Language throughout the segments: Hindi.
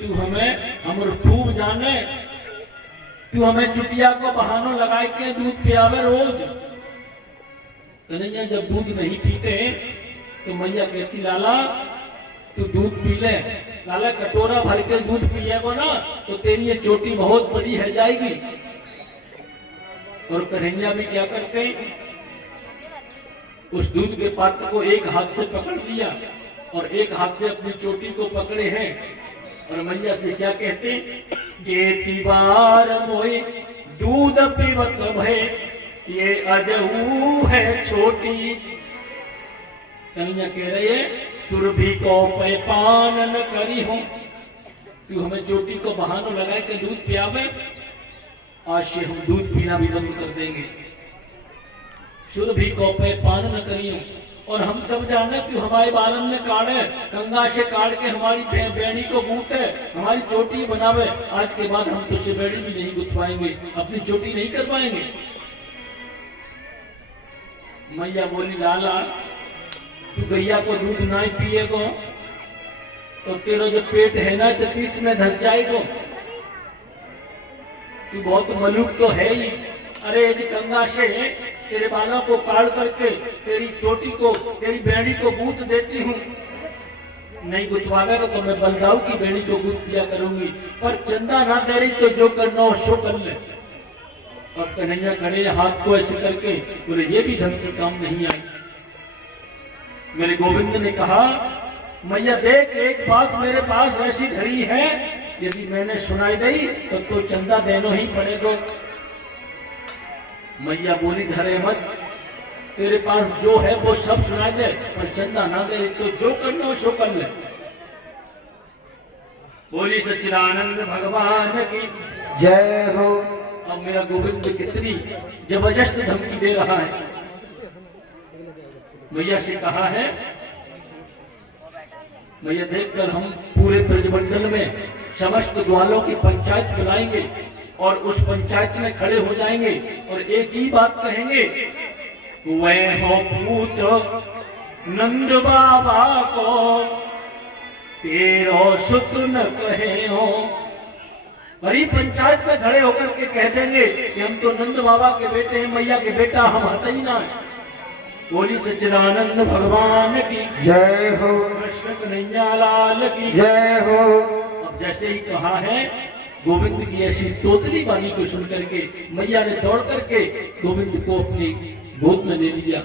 तू हमें हमर खूब जाने, तू हमें चुटिया को बहानो लगाए के दूध पियावे रोज। कन्हैया जब दूध नहीं पीते तो मैया कहती लाला तू दूध पी ले। लाला कटोरा भर के दूध पिएगो ना तो तेरी ये चोटी बहुत बड़ी है जाएगी। और कन्हैया भी क्या करते, उस दूध के पात्र को एक हाथ से पकड़ लिया और एक हाथ से अपनी चोटी को पकड़े हैं और मैया से क्या कहते, ये तिवार मोई दूध पीवत भय, ये अजहू है छोटी। कन्हैया कह रहे है सुरभि को पे पान न करी हूं, तू हमें चोटी को बहानो लगाए के दूध पियावे, आज से हम दूध पीना भी बंद कर देंगे। सुरभि को पे पान न करियो, और हम सब जाने तू हमारे बालन ने काटे, गंगा से काट के हमारी बेड़ी को गूंथे, हमारी चोटी बनावे। आज के बाद हम तुझसे बेड़ी भी नहीं गुथवाएंगे, अपनी चोटी नहीं कर पाएंगे। मैया बोली लाला तू गैया को दूध ना पिएगो तो तेरा जो पेट है ना तो पीठ में धस जाएगो। तू बहुत मलूक तो है ही। अरे यदि गंगा से तेरे बालों को काट करके तेरी चोटी को, तेरी बेड़ी को गूंथ देती हूँ, नहीं गुथवाएगा तो मैं बलदाऊ की बेड़ी को गूंथ दिया करूंगी, पर चंदा ना दे रही तो जो करना हो सो कर ले। और कन्हैया खड़े हाथ को ऐसे करके बोले ये भी धन के काम नहीं आई। मेरे गोविंद ने कहा मैया देख एक बात मेरे पास ऐसी धरी है, यदि मैंने सुनाई गई तो चंदा देना ही पड़ेगा। मैया बोली धरे मत, तेरे पास जो है वो सब सुनाई दे, पर चंदा ना दे तो जो करना हो सो कर ले। बोली सच्चिदानंद भगवान की जय हो। अब मेरा गोविंद कितनी जबरदस्त धमकी दे रहा है। मैया से कहा है मैया देखकर हम पूरे ब्रजमंडल में समस्त ग्वालों की पंचायत बुलाएंगे और उस पंचायत में खड़े हो जाएंगे और एक ही बात कहेंगे, वह हो पूत नंद बाबा को तेरो सुत न कहे हो। बड़ी पंचायत में खड़े होकर के कह देंगे कि हम तो नंद बाबा के बेटे हैं, मैया के बेटा हम आता ही ना है। बोली सच्चिदानंद भगवान की जय हो। कृष्ण कन्हैया लाल की जय हो। अब जैसे ही कहा है, गोविंद की ऐसी तोतली वाणी को सुन करके मैया ने दौड़ करके गोविंद को अपनी गोद में ले लिया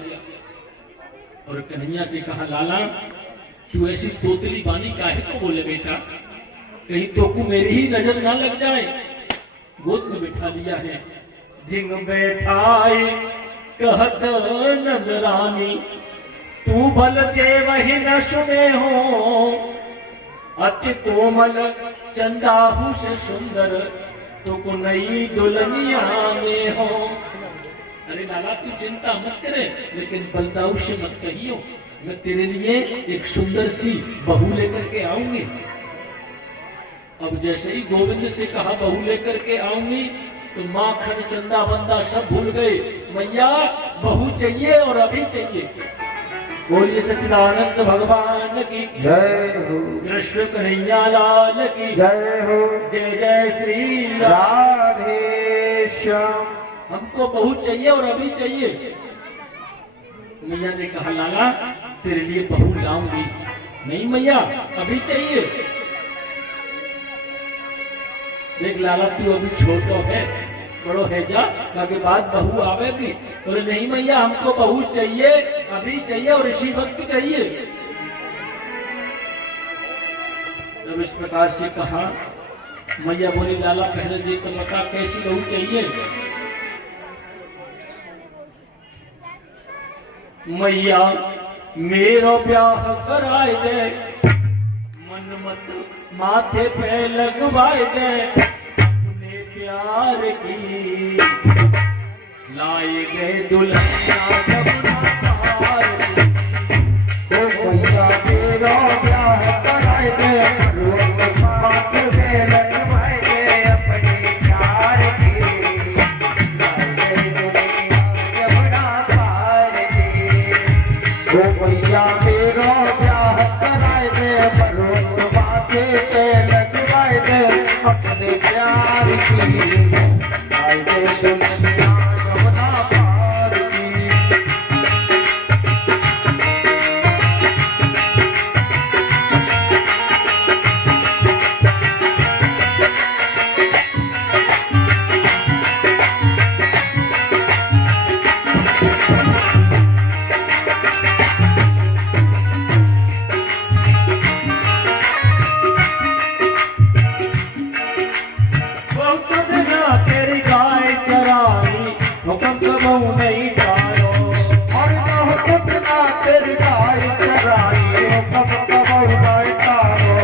और कन्हैया से कहा लाला तू ऐसी तोतली वाणी काहे को बोले बेटा, कहीं तो को मेरी ही नजर ना लग जाए। गोद में बिठा लिया है। धिंग बैठाए कहत नंदरानी, तू भल देवहि न सुने हो, अति कोमल चंदाहू से सुंदर तो को नई दुल्हनिया में हो। अरे लाला तू चिंता मत करे, लेकिन बलदाऊ से मत कहियो, मैं तेरे लिए एक सुंदर सी बहू लेकर के आऊंगी। अब जैसे ही गोविंद से कहा बहू लेकर के आऊंगी तो माखन चंदा बंदा सब भूल गए। मैया बहू चाहिए और अभी चाहिए। बोलिए सच्चिदानंद भगवान की जय हो। कृष्ण कन्हैया लाल की जय हो। जय जय श्री राधे श्याम। हमको बहू चाहिए और अभी चाहिए। मैया ने कहा लाला तेरे लिए बहू लाऊंगी। नहीं मैया अभी चाहिए। देख लाला तू अभी छोटो है, बड़ो है जा, के बाद बहू आवेगी। बोले नहीं मैया हमको बहू चाहिए, अभी चाहिए और इसी वक्त चाहिए। जब इस प्रकार से कहा, मैया बोली लाला पहले जी तो बता कैसी बहू चाहिए। मैया मेरो ब्याह कराए दे, मन मत माथे पे लगवाए दे, अपने प्यार की लाए गए दुल्हनिया जमुना पार। ओ मैया मेरो ब्याह कराए दे, लोग माथे पे लगवाए दे, अपने प्यार की लाए गए दुल्हनिया जमुना पार की। ओ मैया मेरो ब्याह कराए दे, लोग माथे पे लगवाए अपने प्यार की लाई दे दुल्हनिया यमुना पार की। तेरी गाय चराई हुक्म कबहू नहीं टालो। और बहुत ना तेरी गाय चराई हुक्म कबहू नहीं टालो।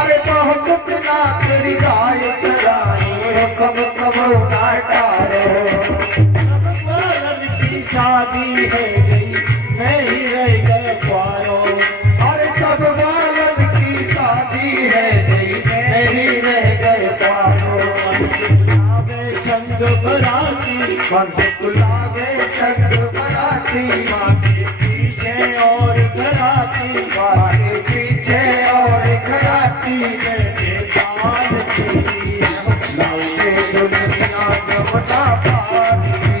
अरे बहुत ना तेरी गाय चराई हुक्म कबहू नहीं टालो। अब बालन की शादी है गई मैं ही रह गए पारो। अरे सब बालन की शादी है गई मैं ही रह गए पारो। संग बराती मन से गुलाबे संग बराती माँ के पीछे और घराती माँ के पीछे और घराती के पाल थी लाई दे दुल्हनिया यमुना पार की।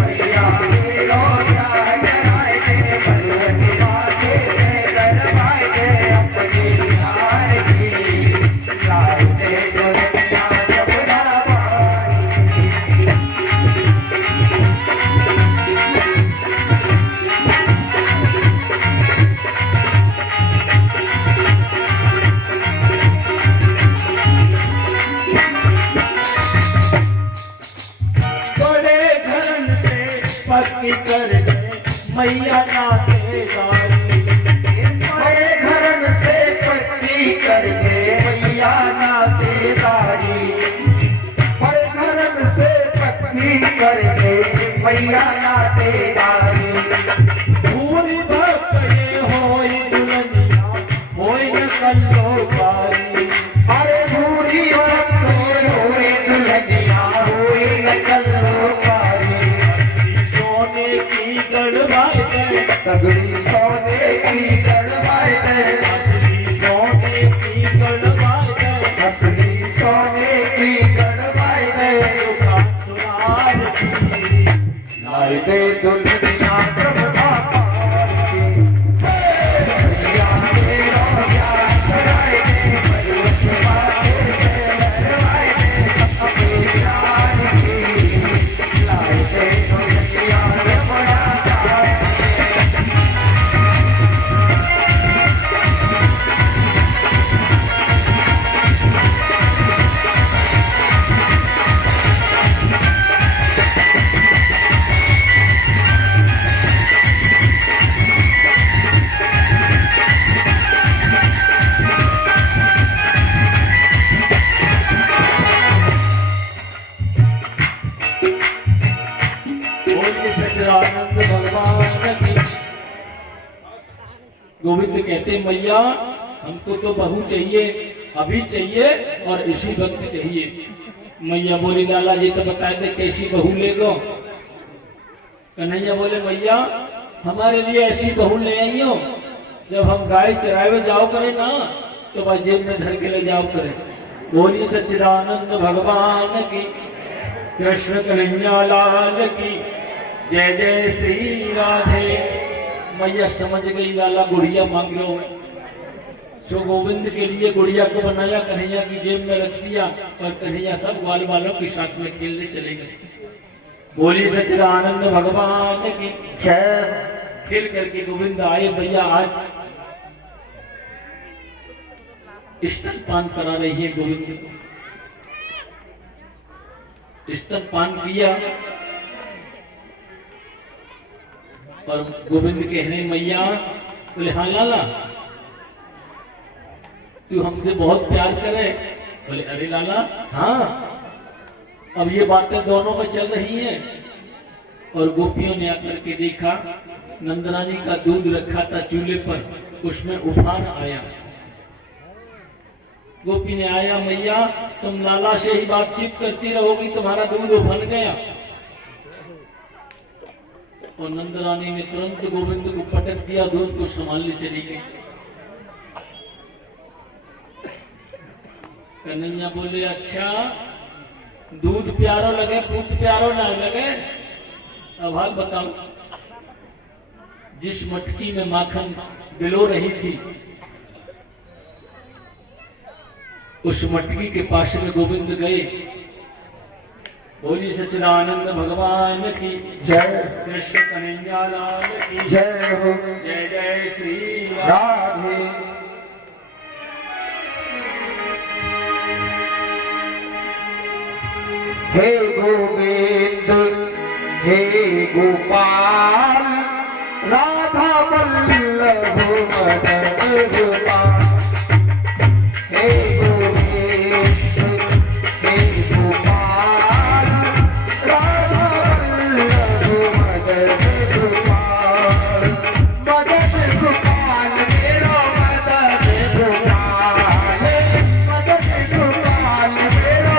मैया तेरो प्यार कराए दे भगवती माँ के करवाए दे अपने प्यार की लाई दे दुल्हनिया यमुना पार की। बड़े घरन से पक्की कर गए मैया नाते गारी। बड़े घरन से पक्की कर गए मैया नातेदारी। बड़े घरन से पक्की कर गए मैया नातेदारी। भूल भक्के होई दुल्हनिया होई न कल्लो पारी। अरे भूरी वक्त हुए दुल्हनिया हुई नकलो पारी। सोने की गढ़वाई दे तगड़ी सोने की गढ़वाई दे असली सोने की गढ़वाई दे असली सोने की गढ़वाई दे दुकान सुनार की लाई दे दुल्हनिया यमुना पार की। मैया तेरा प्यार कराए दे भगवती माँ के करवाए दे अपने प्यार की लाई दे दुल्हनिया यमुना पार की। बोलिए सच्चिदानंद भगवान की। गोविंद कहते मैया हमको तो बहू चाहिए अभी चाहिए और इसी वक्त चाहिए। मैया बोली लाला जी तो बताए थे कैसी बहू ले गो। कन्हैया बोले मैया हमारे लिए ऐसी बहू ले आई हो जब हम गाय चरावे जाओ करे ना तो बस जेब में धर के ले जाओ करे। बोलिए सच्चिदानंद भगवान की। कृष्ण कन्हैया लाल की जय जय श्री राधे। मैया समझ गई लाला गुड़िया मांग रहे हो। सो गोविंद के लिए गुड़िया को बनाया कन्हैया की जेब में रख दिया और कन्हैया सब ग्वाल वालों के साथ में खेलने चले गए। बोली सच्चिदानंद भगवान की जय। खेल करके गोविंद आए भैया आज स्तनपान करा रही है गोविंद को। स्तनपान किया और गोविंद कहने मैया बोले हाँ लाला तू हमसे बहुत प्यार करे। बोले अरे लाला हाँ। अब ये बातें दोनों में चल रही हैं और गोपियों ने आकर के देखा नंदरानी का दूध रखा था चूल्हे पर उसमें उफान आया। गोपी ने आया मैया तुम लाला से ही बातचीत करती रहोगी तुम्हारा दूध उफन गया। और नंदरानी ने तुरंत गोविंद को पटक दिया दूध को संभालने चली गई। कन्हैया बोले अच्छा दूध प्यारो लगे पूत प्यारो ना लगे। अब हाल बताओ, जिस मटकी में माखन बिलो रही थी उस मटकी के पास में गोविंद गए। बोली सच्चिदानंद भगवान की जय। कृष्ण कन्हैया लाल की जय हो। जय जय श्री राम। राधे। हे गोविंद हे गोपाल राधा वल्लभ मदन गोपाल। हे गोविंद हे गोपाल राधा वल्लभ मदन गोपाल। मदन गोपाल मेरा मदन गोपाल। मदन गोपाल मेरा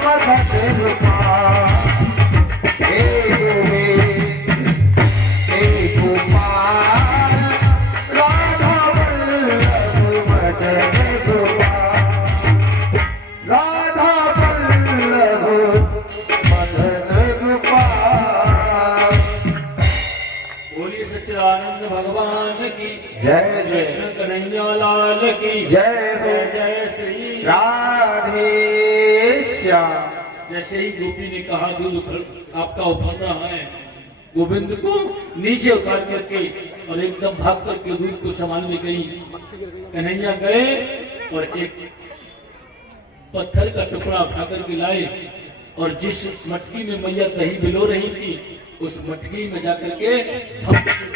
मदन गोपाल। हे गोविंद हे गोपाल राधा वल्लभ मदन गोपाल। राधा वल्लभ मदन गोपाल। बोलिए सच्चिदानंद भगवान की जय कृष्ण जय कन्हैया लाल की जय हो। जय जय श्री राधे श्याम। जैसे ही गोपी ने कहा दूध आपका उफल रहा है, गोविंद को नीचे उतार करके और एकदम भाग करके दूध को संभालने गई। कन्हैया गए और एक पत्थर का टुकड़ा उठा करके लाए और जिस मटकी में मैया दही बिलो रही थी उस मटकी में जाकर के थम से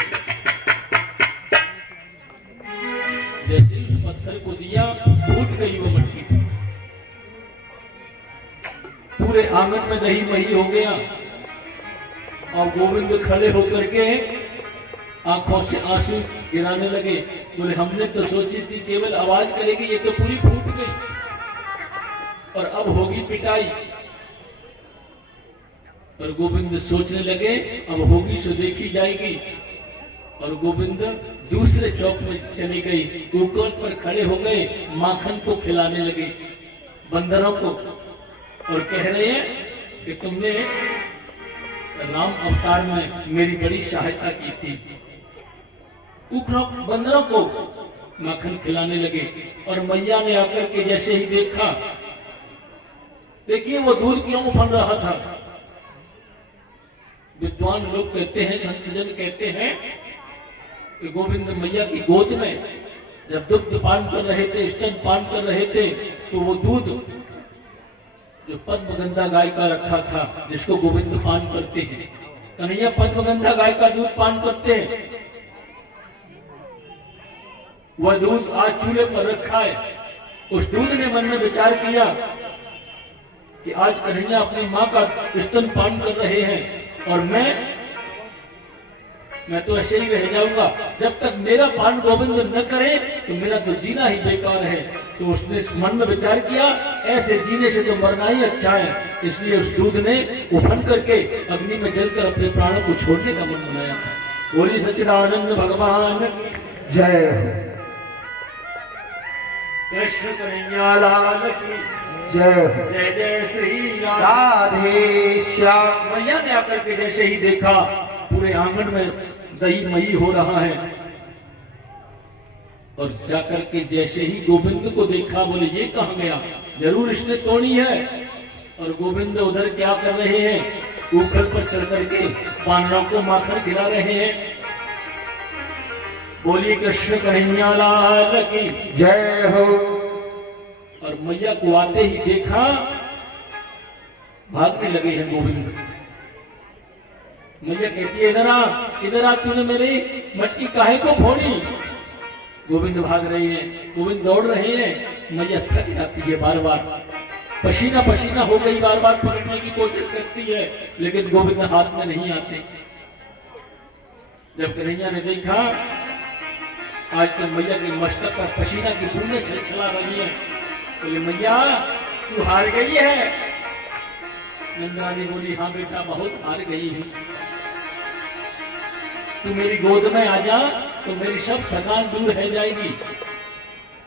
जैसे ही उस पत्थर को दिया फूट गई वो मटकी। पूरे आंगन में दही मही हो गया और गोविंद खड़े होकर के आंखों से आंसू गिराने लगे। बोले हमने तो सोची थी केवल आवाज करेगी, ये तो पूरी फूट गई और अब होगी पिटाई। और गोविंद सोचने लगे अब होगी सो देखी जाएगी। और गोविंद दूसरे चौक में चली गई, ऊपर पर खड़े हो गए, माखन को खिलाने लगे बंदरों को और कह रहे हैं कि तुमने राम अवतार में मेरी बड़ी सहायता की थी। बंदरों को माखन खिलाने लगे और मैया ने आकर के जैसे ही देखा, देखिए वो दूध क्यों उफल रहा था। विद्वान लोग कहते हैं, संतजन कहते हैं कि गोविंद मैया की गोद में जब दुग्ध पान कर रहे थे, स्तन पान कर रहे थे, तो वो दूध जो पद्मगंधा गाय का रखा था जिसको गोविंद पान करते हैं, कन्हैया पद्मगंधा गाय का दूध पान करते हैं, वह दूध आज चूल्हे पर रखा है। उस दूध ने मन में विचार किया कि आज कन्हैया अपनी माँ का स्तन पान कर रहे हैं और मैं तो ऐसे ही रह जाऊंगा। जब तक मेरा पान गोविंद न करे तो मेरा तो जीना ही बेकार है। तो उसने मन में विचार किया ऐसे जीने से तो मरना ही अच्छा है। इसलिए उस दूध ने उफन करके अग्नि में जलकर अपने प्राणों को छोड़ने का मन बनाया था। बोली सच्चिदानंद भगवान जय। कृष्ण कन्हैया लाल की जय जय जय श्री राम। राधे श्याम। मैया ने आकर के जैसे ही देखा पूरे आंगन में दही मही हो रहा है और जाकर के जैसे ही गोविंद को देखा, बोले ये कहां गया, जरूर इसने तोड़ी है। और गोविंद उधर क्या कर रहे हैं, ऊपर पर चढ़ करके बानरों को माखन खिला रहे हैं। बोलिए कृष्ण कन्हैया लाल की जय हो। और मैया को आते ही देखा, भागने लगे हैं गोविंद। मैया कहती है इधर आ, तूने मेरी मटकी काहे को फोड़ी। गोविंद भाग रहे हैं, गोविंद दौड़ रहे हैं। मैया थक जाती है, बार बार पसीना पसीना हो गई, बार बार पलटने की कोशिश करती है लेकिन गोविंद हाथ में नहीं आते। जब कन्हैया ने देखा आज तो मैया के मस्तक पर पसीना की बूंदें छलछला रही है, बोले मैया तू हार गई है। नंदा ने बोली हाँ बेटा बहुत हार गई हूं, तू मेरी गोद में आ जा तो मेरी सब थकान दूर है जाएगी।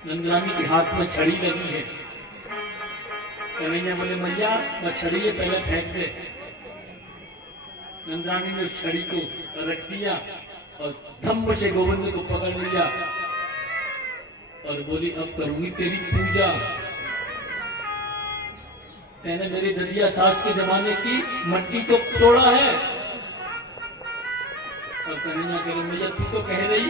नंदरानी के हाथ में छड़ी लगी है, कन्हैया बोले मैया छड़ी ये पहले फेंक दे। नंदरानी ने उस छड़ी को रख दिया और धम्म से गोविंद को पकड़ लिया और बोली अब करूंगी तेरी पूजा। मैंने मेरी ददिया सास के जमाने की मट्टी को तोड़ा है। और कन्हैया कह रही मैया तू तो कह रही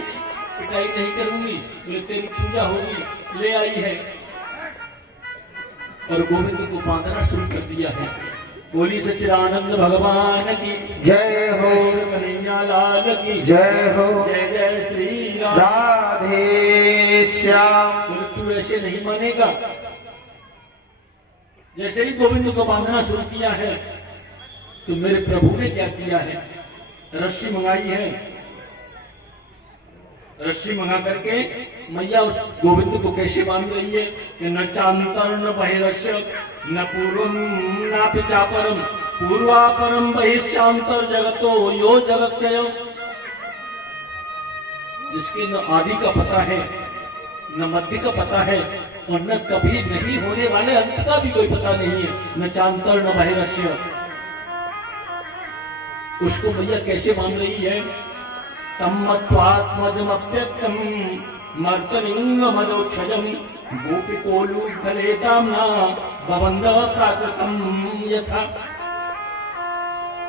पिटाई नहीं करूंगी, बोले तेरी पूजा होगी, ले आई है। और गोविंद को बांधना शुरू कर दिया है। बोली सच्चिदानंद भगवान की जय हो, कृष्ण कन्हैया लाल की जय हो, जय जय श्री राम। राधे श्याम। बोले तू ऐसे नहीं मानेगा। जैसे ही गोविंद को बांधना शुरू किया है तो मेरे प्रभु ने क्या किया है, रस्सी मंगाई है। रस्सी मंगा करके मैया उस गोविंद को कैसे बांध रही है कि न चांतर न बहिरस्य न पूर्वम न पिचापरम पूर्वापरम बहिश्चांतर जगतो यो जगच्चय। जिसके न आदि का पता है न मध्य का पता है और न कभी नहीं होने वाले अंत का भी कोई पता नहीं है। न चांतर न बहिरस्य। उसको मैया कैसे बांध रही है, तम्मत्वात्मजमप्यक्तम मर्तलिंग मदोक्षजम गोपिकोलूखलेताम्ना बबंध प्राकृतम यथा।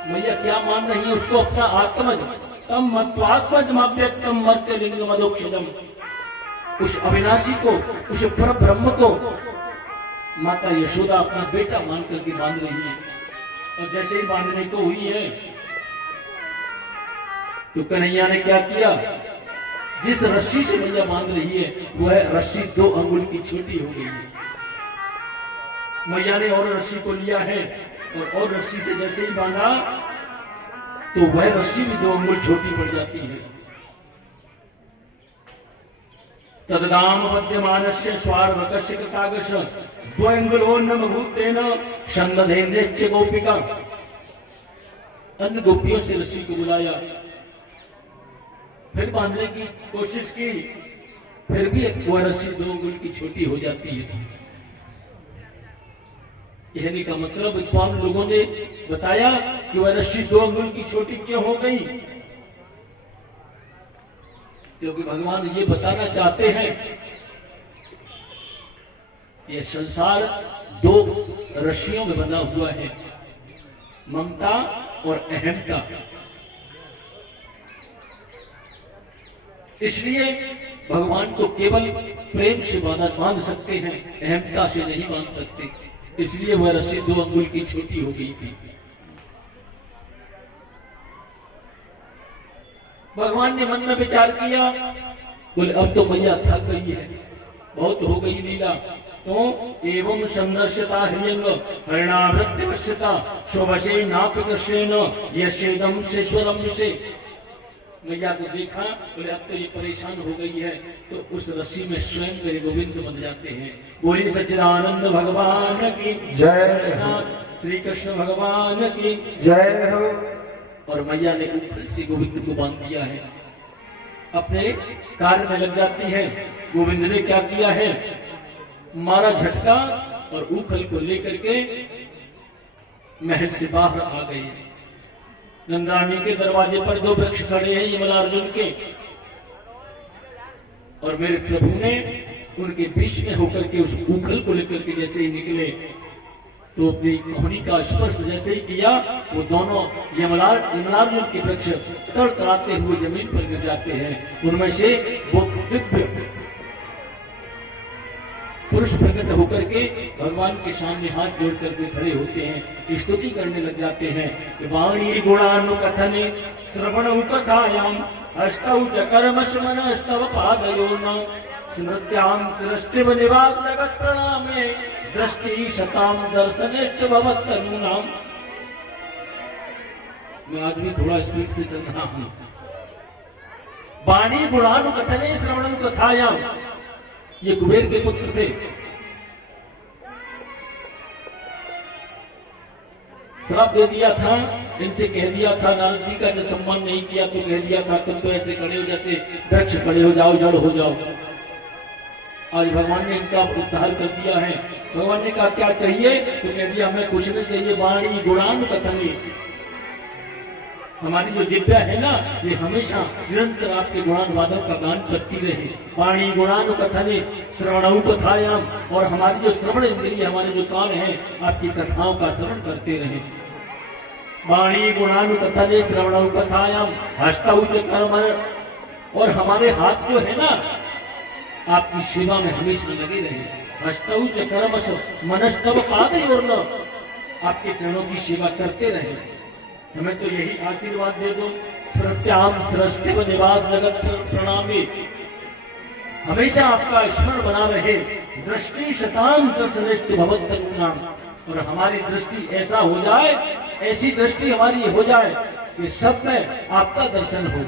मैया क्या मान रही है उसको अपना आत्मज, तम्मत्वात्मजमप्यक्तम मर्तलिंग मदोक्षजम। उस अविनाशी को, उस पर ब्रह्म को माता यशोदा अपना बेटा मान करके बांध रही है। और जैसे ही बांधने को हुई है तो कन्हैया ने क्या किया, जिस रस्सी से मैया बांध रही है वह रस्सी 2 अंगुल की छोटी हो गई है। मैया ने और रस्सी को लिया है और रस्सी से जैसे ही बांधा तो वह रस्सी भी 2 अंगुल छोटी पड़ जाती है। तददाम पद्यमानस्य स्वार्वकस्य कृतागश द्वयंगुलोन्नमभूतेन छन्दधेन्द्रेच्च गोपिका। अन्य गोपियों से रस्सी को बुलाया, फिर बांधने की कोशिश की, फिर भी वह रस्सी 2 अंगुल की छोटी हो जाती है। कहने का मतलब विद्वान लोगों ने बताया कि वह रस्सी 2 अंगुल की छोटी क्यों हो गई, क्योंकि भगवान ये बताना चाहते हैं ये संसार 2 रस्सियों में बंधा हुआ है, ममता और अहमता। इसलिए भगवान को केवल प्रेम से बांध सकते हैं, अहमता से नहीं बांध सकते। इसलिए वह रस्सी 2 अंगुल की छोटी हो गई थी। भगवान ने मन में विचार किया, बोले अब तो मैया थक गई है, बहुत हो गई लीला। तो एवं संदर्शता हरियंग हरिणावृत्तिवश्यता स्ववशे नापिकृष्येन यस्येदं शेश्वरं से। मैया को देखा, बोले अब तो ये परेशान हो गई है, तो उस रस्सी में स्वयं मेरे गोविंद बन जाते हैं। बोली सच्चिदानंद भगवान की जय, श्री कृष्ण भगवान की जय हो। और मैया ने ऊपर से गोविंद को बांध दिया है, अपने कार्य में लग जाती है। गोविंद ने क्या किया है, मारा झटका और ऊखल को लेकर के महल से बाहर आ गए। नंदरानी के दरवाजे पर 2 वृक्ष खड़े हैं यमलार्जुन के, और मेरे प्रभु ने उनके बीच में होकर के उस ऊखल को लेकर के जैसे ही निकले तो अपनी कोहनी का स्पर्श जैसे ही किया, वो दोनों यमलार्जुन के वृक्ष तड़तड़ाते हुए जमीन पर गिर जाते हैं। उनमें से वो दिव्य पुरुष प्रकट होकर के भगवान के सामने हाथ जोड़ करके खड़े होते हैं, स्तुति करने लग जाते हैं। वाणी गुणानुकथने श्रवण कथायाम अष्टौ च कर्मश्मन स्तव पादयोर्न स्मृत्यां तिरस्तिव निवास जगत प्रणामे दृष्टि शताम दर्शनेष्ट भवत्तनूनाम। मैं आज भी थोड़ा स्पीड से चल रहा हूं। वाणी गुणानुकथने श्रवण कथायाम, ये कुबेर के पुत्र थे। श्राप दे दिया था, इनसे कह दिया था, नारद जी का जब सम्मान नहीं किया तो कह दिया था तुम तो ऐसे खड़े हो जाते, वृक्ष खड़े हो जाओ, जड़ हो जाओ। आज भगवान ने इनका उद्धार कर दिया है। भगवान ने कहा क्या चाहिए, तो कह दिया हमें कुछ नहीं चाहिए, वाणी गुणान कथनी। हमारी जो जिब्या है ना, ये हमेशा निरंतर आपके गुणानुवादों का गान करती रहे। वाणी गुणानु कथने श्रवणऊ कथायाम, और हमारी जो श्रवण इंद्रिय, हमारे जो कान हैं, आपकी कथाओं का श्रवण करते रहे। वाणी गुणानु कथने श्रवणऊ कथायाम हस्तौ च कर्म, और हमारे हाथ जो है ना, आपकी सेवा में हमेशा लगे रहे। हस्तौ च कर्मस मनस्तव पादयोर्न, आपके चरणों की सेवा करते रहे। हमें तो यही आशीर्वाद दे दो, स्मृत्याम सृष्टिव निवास जगत प्रणामी, हमेशा आपका स्मरण बना रहे। दृष्टि शताम दृष्टि भवत्तनुनाम, और हमारी दृष्टि ऐसा हो जाए, ऐसी दृष्टि हमारी हो जाए कि सब में आपका दर्शन हो।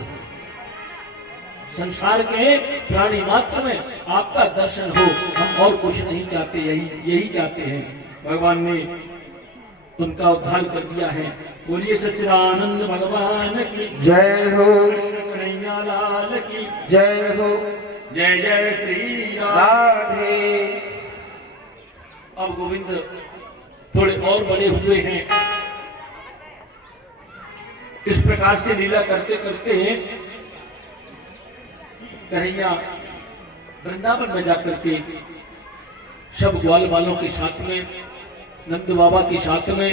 संसार के प्राणी मात्र में आपका दर्शन हो, हम और कुछ नहीं चाहते, यही चाहते हैं। भगवान ने उनका उद्धार कर दिया है। बोलिए सच्चिदानंद भगवान की जय हो, कृष्ण कन्हैया लाल की जय हो, जय जय श्री राम। राधे। अब गोविंद थोड़े और बड़े हुए हैं। इस प्रकार से लीला करते करते कन्हैया वृंदावन में जाकर के सब ग्वाल वालों के साथ में, नंद बाबा के साथ में,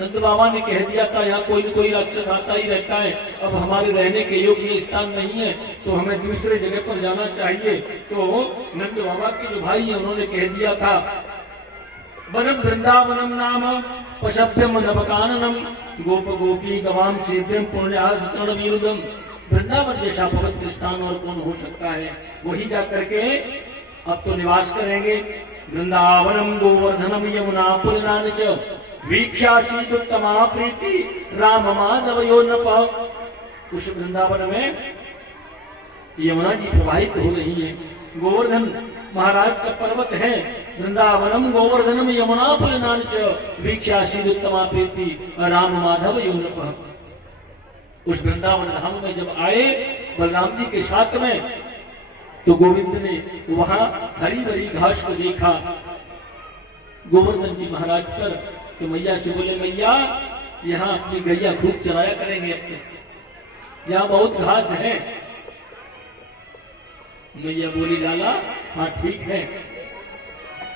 नंद बाबा ने कह दिया था यहाँ कोई न कोई राक्षस आता ही रहता है, अब हमारे रहने के योग्य स्थान नहीं है, तो हमें दूसरे जगह पर जाना चाहिए। तो नंद बाबा के जो भाई है उन्होंने कह दिया था, वनम वृंदावनम नाम पशभ्यम नवकाननम गोप गोपी गवाम सेव्यम पुण्याद विरुद्धम। वृंदावन जैसा पवित्र स्थान और कौन हो सकता है, वही जाकर के अब तो निवास करेंगे। वृंदावनम गोवर्धनम यमुना पुलनानि च वीक्षाशीतुत्तमा प्रीति राम माधवयो नप। उस वृंदावन में यमुना जी प्रवाहित हो रही है, गोवर्धन महाराज का पर्वत है। वृंदावनम गोवर्धनम यमुना पुलनानि च वीक्षाशीतुत्तमा प्रीति राम माधवयो नप। उस वृंदावन धाम में जब आए बलराम जी के साथ में, तो गोविंद ने वहां हरी भरी घास को देखा गोवर्धन जी महाराज पर। तो मैया से बोले, मैया यहाँ अपनी गैया खूब चराया करेंगे, अपने यहाँ बहुत घास है। मैया बोली, लाला हाँ ठीक है।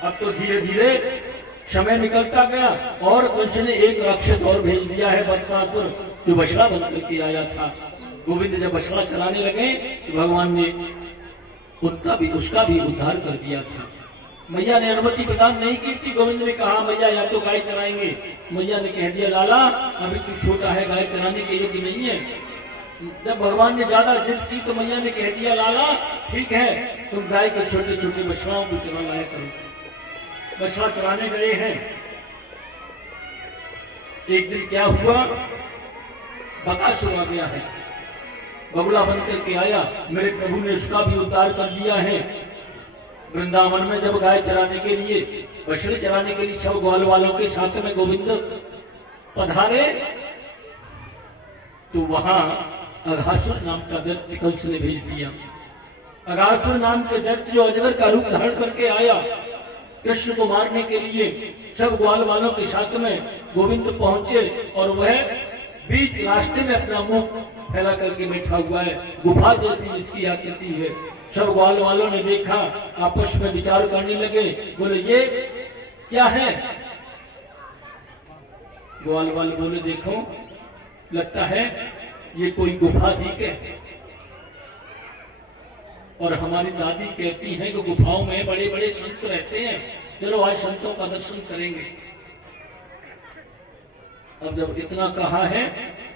अब तो धीरे धीरे समय निकलता गया और कंस ने एक राक्षस और भेज दिया है, वत्सासुर, जो बछड़ा बन करके आया था। गोविंद जब बछड़ा चलाने लगे तो भगवान ने उसका भी उद्धार कर दिया था। मैया ने अनुमति प्रदान नहीं की थी। गोविंद ने कहा मैया या तो गाय चराएंगे। मैया ने कह दिया, लाला अभी तू छोटा है, गाय चराने के योग्य नहीं है। जब भगवान ने ज्यादा जिद की तो मैया ने कह दिया, लाला ठीक है, तुम गाय के छोटे छोटे बछड़ाओं को चरा लाया करो। बछड़ा चराने गए हैं। एक दिन क्या हुआ, बकासुर आ गया है, बगुला बन करके आया। मेरे प्रभु ने उसका भी उद्धार कर दिया है। वृंदावन में जब गाय चराने के लिए, बछड़े चराने के लिए सब ग्वाल वालों के साथ में गोविंद पधारे, तो वहां अघासुर नाम का दैत्य कंस ने भेज दिया। अघासुर नाम के दैत्य जो अजगर का रूप धारण करके आया कृष्ण को मारने के लिए, सब ग्वाल वालों के साथ में गोविंद पहुंचे और वह बीच रास्ते में अपना मुंह फैला करके बैठा हुआ है, गुफा जैसी इसकी आकृति है। सब ग्वाल वालों ने देखा, आपस में विचार करने लगे, बोले ये क्या है। ग्वाल वाल बोले, देखो लगता है ये कोई गुफा दिख है, और हमारी दादी कहती है कि गुफाओं में बड़े बड़े संत रहते हैं, चलो आज संतों का दर्शन करेंगे। अब जब इतना कहा है,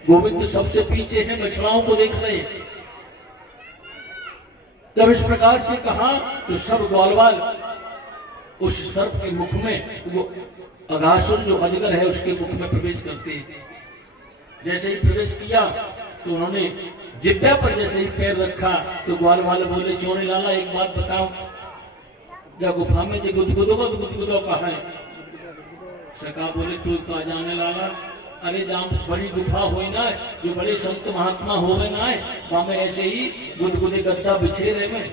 गोविंद सबसे पीछे हैं, बछड़ाओं को देख रहे हैं। जब इस प्रकार से कहा तो सब ग्वालवाल उस सर्प के मुख में, वो अघासुर जो अजगर है उसके मुख में प्रवेश करते हैं। जैसे ही प्रवेश किया तो उन्होंने जिब्या पर जैसे ही पैर रखा तो ग्वाल वाले बोले, चोरी लाला एक बात बताओ, क्या गुफा में जो गुदगुदो कहा है। सका बोले, तू तो जाने लाला, अरे जहाँ बड़ी गुफा हो ना, जो बड़े संत महात्मा हो ना है, वहां में ऐसे ही गुदगुदे गद्दा बिछे रहे में।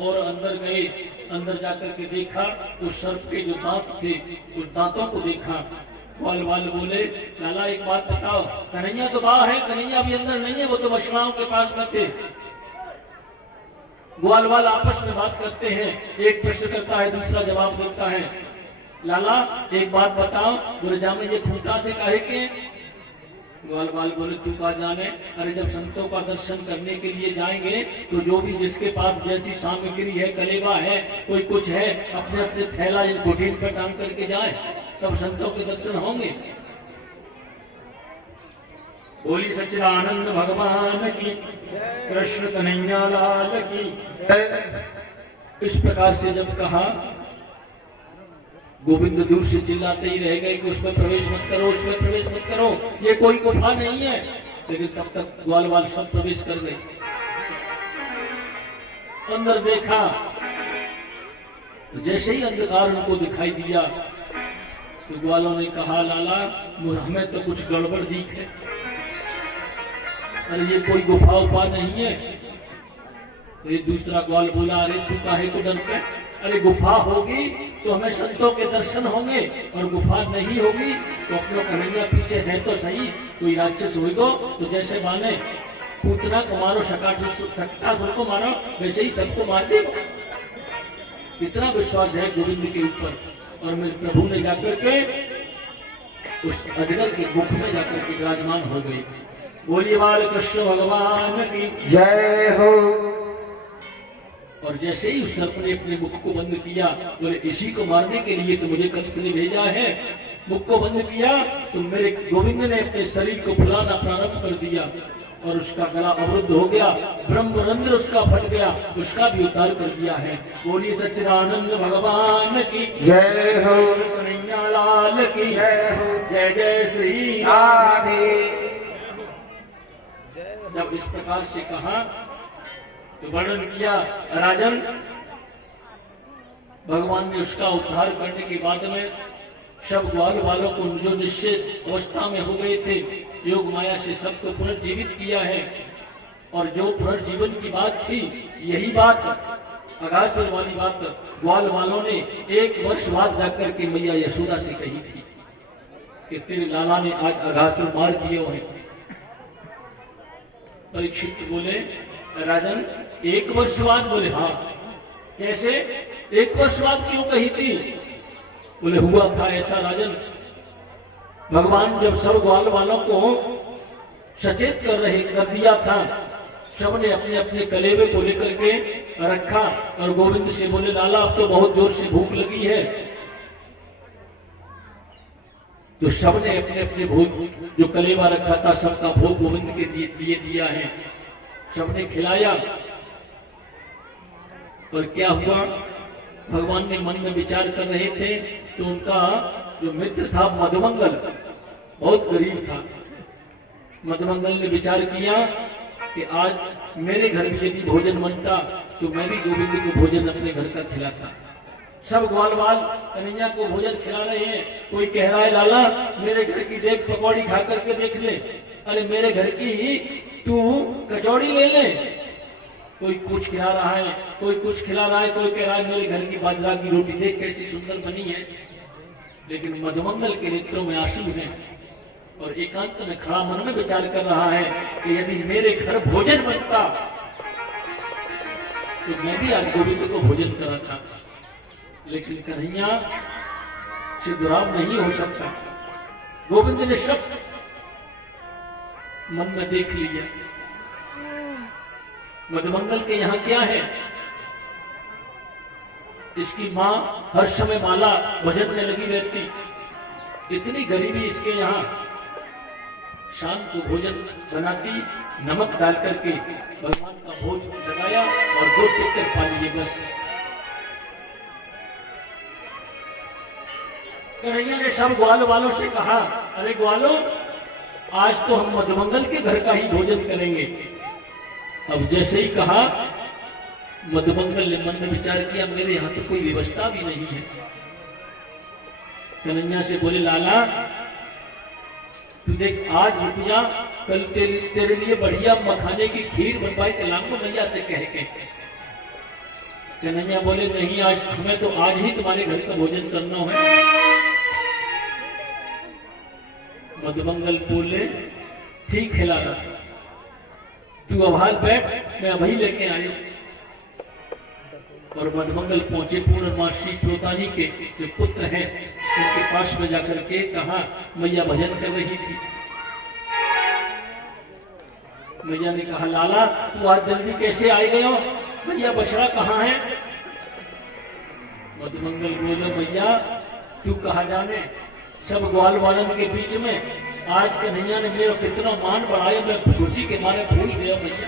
और अंदर गए। अंदर जाकर के देखा उस सर्प के जो दांत थे, उस दांतों को देखा। ग्वाल वाल बोले, लाला एक बात बताओ, कन्हैया तो बाहर है, कन्हैया अभी अंदर नहीं है, वो तो बछड़ाओं के पास में थे। ग्वाल वाल आपस में बात करते हैं, एक प्रश्न करता है, दूसरा जवाब देता है। लाला एक बात बताओ, बोले जामे ये खूंटा से काहे के? ग्वाल वाल बोले, तू क्या जाने? अरे जब संतों का दर्शन करने के लिए जाएंगे तो जो भी जिसके पास जैसी सामग्री है, कलेवा है, कोई कुछ है, अपने अपने थैला इन घुटीन पर टांग करके जाए, तब संतों के दर्शन होंगे। बोली सच्चिदानंद भगवान की, कृष्ण कन्हैया लाल की। इस प्रकार से जब कहा, गोविंद दूर से चिल्लाते ही रह गए कि उसमें प्रवेश मत करो, उसमें प्रवेश मत करो, ये कोई गुफा नहीं है। लेकिन तब तक ग्वाल वाल सब प्रवेश कर गए। अंदर देखा, जैसे ही अंधकार उनको दिखाई दिया तो ग्वालों ने कहा, लाला हमें तो कुछ गड़बड़ दिख है, अरे ये कोई गुफा उपा नहीं है। तो ये दूसरा ग्वाल बोला, अरे तू काहे को डरते? अरे गुफा होगी तो हमें संतों के दर्शन होंगे, और गुफा नहीं होगी तो अपने कन्हैया पीछे है तो सही, कोई राक्षस होगा तो जैसे माने पूतना को मारो, शकासुर को मारो, वैसे ही सबको मार देगा। इतना विश्वास है गोविंद के ऊपर। और मेरे प्रभु ने जाकर के उस अजगर के मुख में जाकर के विराजमान हो गए। बोलिए बाल कृष्ण भगवान की जय हो। और जैसे ही उस सर्प ने अपने मुख को बंद किया, बोले इसी को मारने के लिए तो मुझे कंस ने भेजा है। मुख को बंद किया तो मेरे गोविंद ने अपने शरीर को फुलाना प्रारंभ कर दिया और उसका गला अवरुद्ध हो गया, ब्रह्मरंध्र उसका फट गया, उसका भी उद्धार कर दिया है। बोलिए सच्चिदानंद भगवान की जय हो। कन्हैया लाल की जय हो। जय जय श्री राधे। जब इस प्रकार से कहा तो वर्णन किया, राजन भगवान ने उसका उद्धार करने के बाद में सब ग्वाल वालों को जो निश्चित अवस्था में हो गए थे, योग माया से सबको पुनर्जीवित किया है। और जो पुनर्जीवन की बात थी, यही बात अगासुर वाली बात ग्वाल वालों ने 1 वर्ष बाद जाकर के मैया यशोदा से कही थी कि तेरे लाला ने आज अगासुर मार दिए हैं। परीक्षित बोले, राजन 1 वर्ष बाद? बोले हाँ। कैसे 1 वर्ष बाद क्यों कही थी? बोले हुआ था ऐसा राजन, भगवान जब सब ग्वाल वालों को सचेत कर दिया था, सब ने अपने अपने कलेवे को लेकर के रखा और गोविंद से बोले, लाला अब तो बहुत जोर से भूख लगी है। तो सब ने अपने अपने भोग जो कलेवा रखा था, सबका भोग गोविंद के दिए दिया है। सबने खिलाया और क्या हुआ, भगवान ने मन में विचार कर रहे थे तो उनका जो मित्र था मधुमंगल, बहुत गरीब था। मधुमंगल ने विचार किया कि आज मेरे घर में यदि भोजन बनता तो मैं भी गोविंद को भोजन अपने घर का खिलाता। सब ग्वाल वाल कन्हैया को भोजन खिला रहे हैं। कोई कह रहा है, लाला मेरे घर की देख पकौड़ी खा करके देख ले। अरे मेरे घर की तू कचौड़ी ले ले। कोई कुछ खिला रहा है, कोई कुछ खिला रहा है, कोई कह रहा है मेरे घर की बाजरा की रोटी देख कैसी सुंदर बनी है। लेकिन मधुमंगल के नेत्रों में आंसू हैं और एकांत में खड़ा मन में विचार कर रहा है कि यदि मेरे घर भोजन बनता तो मैं भी आज गोविंद को भोजन कराता। लेकिन कन्हैया से दुराव नहीं हो सकता। गोविंद ने सब मन में देख लिया। मधुमंगल के यहाँ क्या है, इसकी माँ हर समय माला भजन में लगी रहती, इतनी गरीबी इसके यहाँ, शाम को भोजन बनाती, नमक डाल करके भगवान का भोज लगाया और 2 टिक्कर पा लिए बस। कन्हैया ने सब ग्वाल वालों से कहा, अरे ग्वालों आज तो हम मधुमंगल के घर का ही भोजन करेंगे। अब जैसे ही कहा, मधुमंगल ने मन में विचार किया, मेरे यहाँ तो कोई व्यवस्था भी नहीं है। कन्हैया से बोले, लाला तू देख आज रुक जा, कल तेरे लिए बढ़िया मखाने की खीर बनवाई चलाऊंगा मैया से कह के। कन्हैया बोले नहीं, आज हमें तो आज ही तुम्हारे घर का भोजन करना है। मधुमंगल बोले ठीक है लाला, तू अभाल बैठ, मैं अभी लेके आया। और मधुमंगल पहुंचे पूर्णमासी प्रोतानी के जो पुत्र हैं उनके पास में जाकर के कहा, मैया भजन कर रही थी। मैया ने कहा लाला तू आज जल्दी कैसे आए गए हो, मैया बछड़ा कहाँ है? मधुमंगल बोले मैया तू कहा जाने, सब ग्वाल वालन के बीच में आज कन्हैया ने मेरा कितना मान बढ़ाया, मैं खुशी के मारे भूल गया भैया।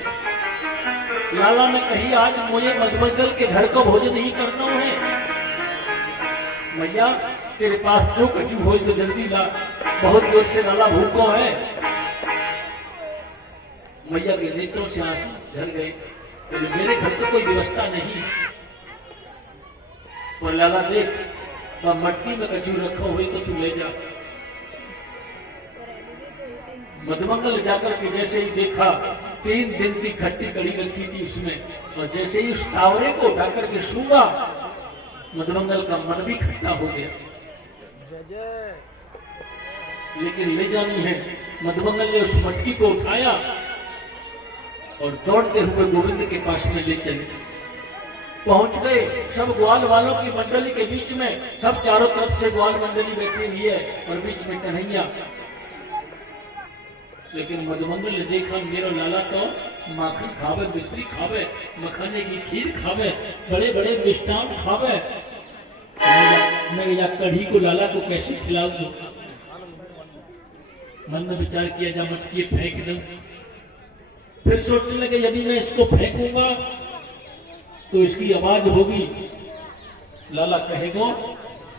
लाला ने कही आज मुझे मधुमंगल के घर को भोजन नहीं करना है। मैया तेरे पास जो कचू हो तो जल्दी ला, बहुत जोर से लाला भूखो है। मैया के नेत्रों से आंसू झर गए, तो मेरे घर तो कोई व्यवस्था नहीं। और लाला देख वह मटकी में कचू रखा हुई तो तू ले जा। मधुमंगल जाकर के जैसे ही देखा 3 दिन की खट्टी कड़ी रखी थी उसमें, और जैसे ही उस तावरे को उठाकर के सूंघा मधुमंगल का मन भी खट्टा हो गया। लेकिन ले जानी है। मधुमंगल ने उस मटकी को उठाया और दौड़ते हुए गोविंद के पास में ले चले। पहुंच गए सब ग्वाल वालों की मंडली के बीच में, सब चारों तरफ से ग्वाल मंडली बैठी हुई है और बीच में कन्हैया। लेकिन मधुमंगल ने देखा मेरा लाला तो माखन खावे, मिश्री खावे, मखाने की खीर खावे, बड़े बड़े मिष्टान खावे, मैं या कढ़ी को लाला को कैसे खिला दूं? मन में विचार किया जा मटकी फेंक दूं। फिर सोचने लगे यदि मैं इसको फेंकूंगा तो इसकी आवाज होगी, लाला कहेगा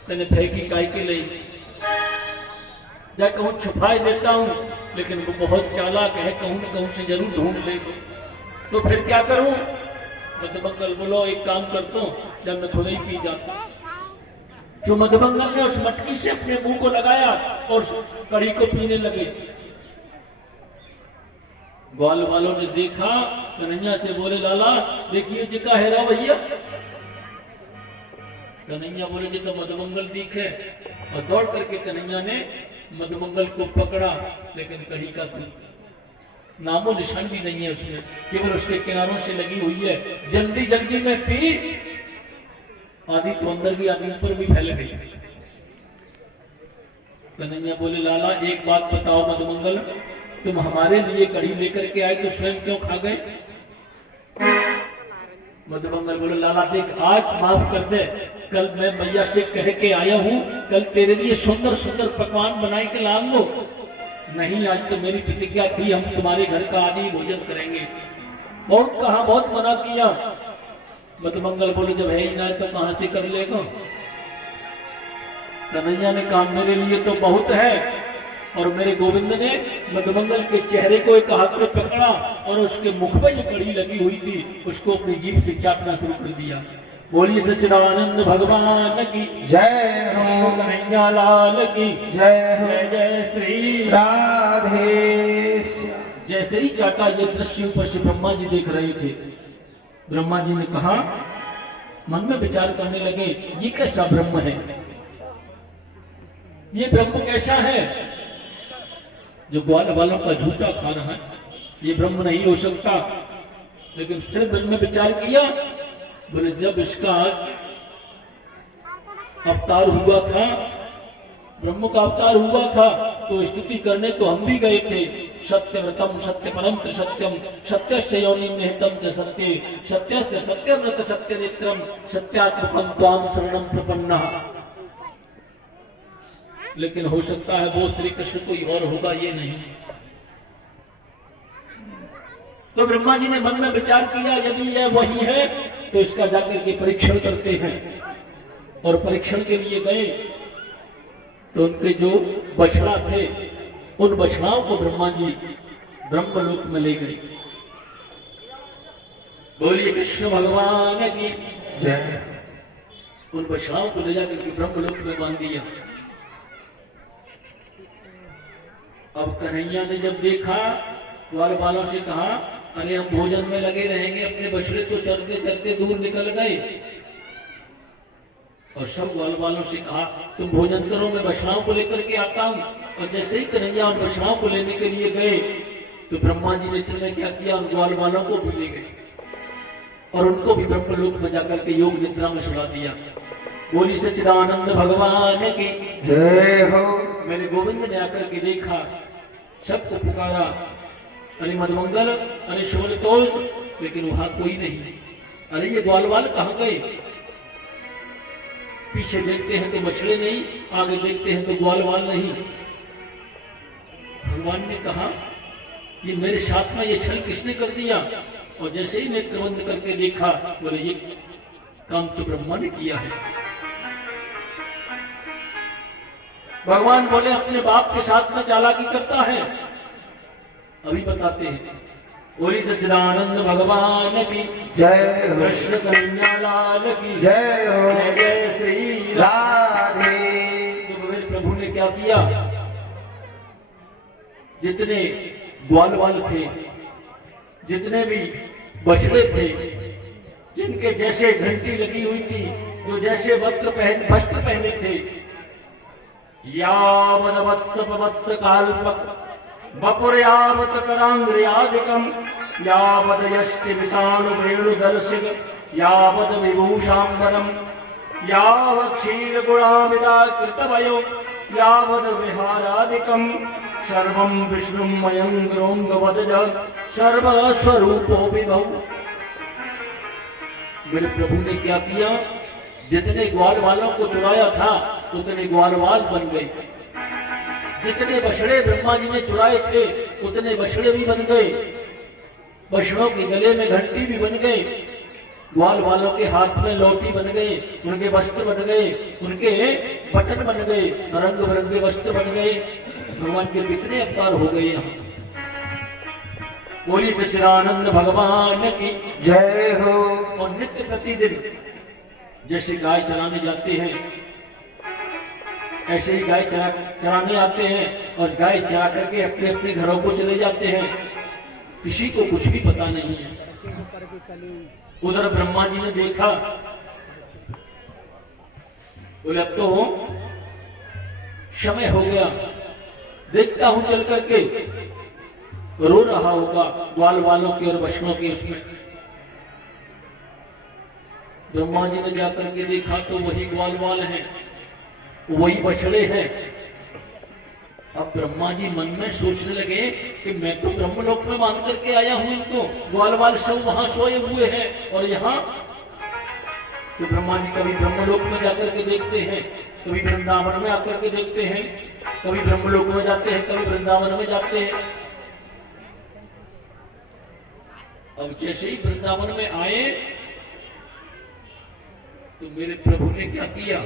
तेने फेंकी काय के लिए, या कहूं छुपाए देता हूं, लेकिन वो बहुत चालाक है, कहूं न कहूं से जरूर ढूंढ लेगा। तो फिर क्या करूं? मधुमंगल बोलो एक काम करता हूं, जब मैं खुद ही पी जाता। जो मधुमंगल ने उस मटकी से अपने मुंह को लगाया और उस कड़ी को पीने लगे। ग्वाल वालों ने देखा, कन्हैया से बोले लाला देखिए जिका है रा भैया। कन्हैया बोले जी तो मधुमंगल दिखे, और दौड़ करके कन्हैया ने मधुमंगल को पकड़ा, लेकिन कड़ी का नामो निशान भी नहीं है उसमें, केवल उसके किनारों से लगी हुई है। जल्दी जल्दी में पी, आधी तो अंदर की आधी ऊपर भी फैल गई। कन्हैया बोले लाला एक बात बताओ मधुमंगल, तुम हमारे लिए कड़ी लेकर के आए तो स्वयं क्यों खा गए? मधुमंगल बोले लाला देख आज माफ कर दे, कल मैं मैया से कह के आया हूं कल तेरे लिए सुंदर सुंदर पकवान बनाए के लाऊंगा। नहीं आज तो मेरी प्रतिज्ञा थी हम तुम्हारे घर का आज ही भोजन करेंगे। बहुत कहा, बहुत मना किया। मधुमंगल बोले जब है ही ना तो कहां से कर लेगा? कन्हैया ने कहा मेरे लिए तो बहुत है। और मेरे गोविंद ने मधुमंगल के चेहरे को एक हाथ से पकड़ा और उसके मुख पर ये कड़ी लगी हुई थी उसको अपनी जीभ से चाटना शुरू कर दिया। बोलिए सच्चिदानंद भगवान की जय हो, कन्हैया लाल की जय हो, जय जय श्री राधे श्याम। जैसे ही चाटा ये दृश्य ऊपर से ब्रह्मा जी देख रहे थे। ब्रह्मा जी ने कहा, मन में विचार करने लगे ये कैसा ब्रह्म है, ये ब्रह्म कैसा है जो ग्वाल वालों का झूठा खा रहा है, ये ब्रह्म नहीं हो सकता। लेकिन फिर मन में विचार किया, बोले जब इसका अवतार हुआ था, ब्रह्म का अवतार हुआ था तो स्तुति करने तो हम भी गए थे। सत्यव्रतम सत्य परम सत्यम सत्यस्य योनिम निहितम च सत्ये सत्यस्य सत्यव्रत सत्य नेत्रम सत्यात्मकम त्वाम शरणम प्रपन्नः। लेकिन हो सकता है वो श्री कृष्ण कोई और होगा, ये नहीं। तो ब्रह्मा जी ने मन में विचार किया यदि यह वही है तो इसका जाकर के परीक्षण करते हैं। और परीक्षण के लिए गए तो उनके जो बछड़ा थे उन बछड़ाओं को ब्रह्मा जी ब्रह्मलोक में ले गए। बोलिए कृष्ण भगवान की जय। उन बछड़ाओं को ले जाकर के ब्रह्मलोक में बांध दिया। अब कन्हैया ने जब देखा, ग्वाल वालों से कहा अरे हम भोजन में लगे रहेंगे, अपने बछड़े तो चलते चलते दूर निकल गए, और सब ग्वाल वालों से कहा तुम भोजन करो, मैं बछड़ाओं को लेकर के आता हूं। और जैसे ही कन्हैया उन बछड़ाओं को लेने के लिए गए तो ब्रह्मा जी ने तुमने क्या किया, उन ग्वाल वालों को भी ले गए और उनको भी ब्रह्मलोक में जाकर के योग निद्रा में सुला दिया। बोली सच्चिदानंद भगवान की जय हो। मेरे गोविंद ने आकर के देखा, सबको पुकारा, अरे मधुमंगल, अरे शोलतोष, लेकिन वहां कोई नहीं। अरे ये ग्वालवाल कहां गए? पीछे देखते हैं तो बछड़े नहीं, आगे देखते हैं तो ग्वालवाल नहीं। भगवान ने कहा ये मेरे साथ में ये छल किसने कर दिया? और जैसे ही नेत्र बंद करके देखा, बोले ये काम तो ब्रह्मा ने किया है। भगवान बोले अपने बाप के साथ में चालाकी करता है, अभी बताते हैं। बोली सच्चिदानंद भगवान की जय हो। कृष्ण कन्हैया लाल की जय हो। जय जय श्री राधे। तो मेरे प्रभु ने क्या किया, जितने ग्वालवाल थे, जितने भी बछड़े थे, जिनके जैसे घंटी लगी हुई थी, जो जैसे वस्त्र पहने थे, यावद वत्स काल्पक बपुर यावत करांग्र्यादिकम यावद यष्टि विषाणु वेणुदर्शिक यावद विभूषांबरम यावत् क्षीर गुणामिदा कृतवयो यावद विहारादिकम सर्वं विष्णुमयं ग्रोंगवदज सर्वस्वरूपो विभव। मेरे प्रभु ने क्या किया, जितने ग्वाल वालों को चुराया था उतने ग्वालवाल बन गए, जितने बछड़े ब्रह्मा जी ने चुराए थे उतने बछड़े भी बन गए, बछड़ों के गले में घंटी भी बन गए, ग्वाल वालों के हाथ में लोटी बन गए, उनके वस्त्र बन गए, उनके बटन बन गए, रंग बिरंगे वस्त्र बन गए। भगवान के कितने अवतार हो गए यहाँ। बोली सच्चिदानंद भगवान की जय हो। और नित्य प्रतिदिन जैसे गाय चराने जाते हैं ऐसे ही गाय चराने आते हैं और गाय चरा करके अपने अपने घरों को चले जाते हैं, किसी को कुछ भी पता नहीं है। उधर ब्रह्मा जी ने देखा, बोले अब तो समय हो गया, देखता हूं चल करके, रो रहा होगा ग्वाल वालों के और बछड़ों के उसमें। ब्रह्मा जी ने जाकर के देखा तो वही ग्वाल वाल हैं, वही बछड़े हैं। अब ब्रह्मा जी मन में सोचने लगे कि मैं तो ब्रह्मलोक में मान करके आया हूं इनको, ग्वालवाल सब वहां सोए हुए हैं और यहाँ। तो ब्रह्मा जी कभी ब्रह्मलोक में जाकर के देखते हैं, कभी वृंदावन में आकर के देखते हैं, कभी ब्रह्मलोक में जाते हैं, कभी वृंदावन में जाते हैं। अब जैसे ही वृंदावन में आए तो मेरे प्रभु ने क्या किया,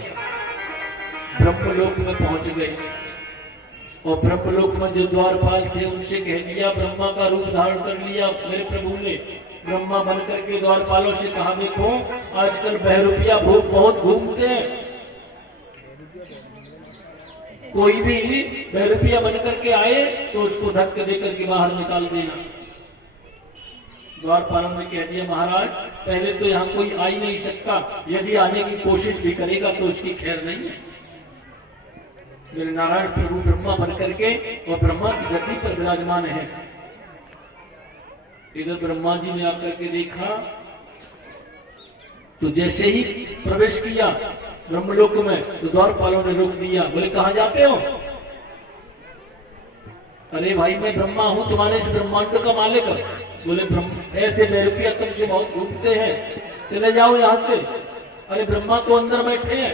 ब्रह्मलोक में पहुंच गए और ब्रह्मलोक में जो द्वारपाल थे उनसे कह दिया, ब्रह्मा का रूप धारण कर लिया मेरे प्रभु ने। ब्रह्मा बन करके द्वारपालों से कहा, देखो आजकल बहरूपिया भूत बहुत घूमते हैं, कोई भी बहरूपिया बन करके आए तो उसको धक्के दे करके बाहर निकाल देना। द्वारपालों ने कह दिया, महाराज पहले तो यहाँ कोई आ ही नहीं सकता, यदि आने की कोशिश भी करेगा तो उसकी खैर नहीं है। मेरे नारायण प्रभु ब्रह्मा बन करके और ब्रह्मा की गति पर विराजमान है। इधर ब्रह्मा जी ने आकर के देखा तो जैसे ही प्रवेश किया ब्रह्मलोक में तो द्वारपालों ने रोक दिया, बोले कहां जाते हो? अरे भाई मैं ब्रह्मा हूं, तुम्हारे इस ब्रह्मांड का मालिक। बोले ऐसे बेरुपया तुमसे बहुत घूमते हैं, चले जाओ यहां से। अरे ब्रह्मा तो अंदर बैठे हैं।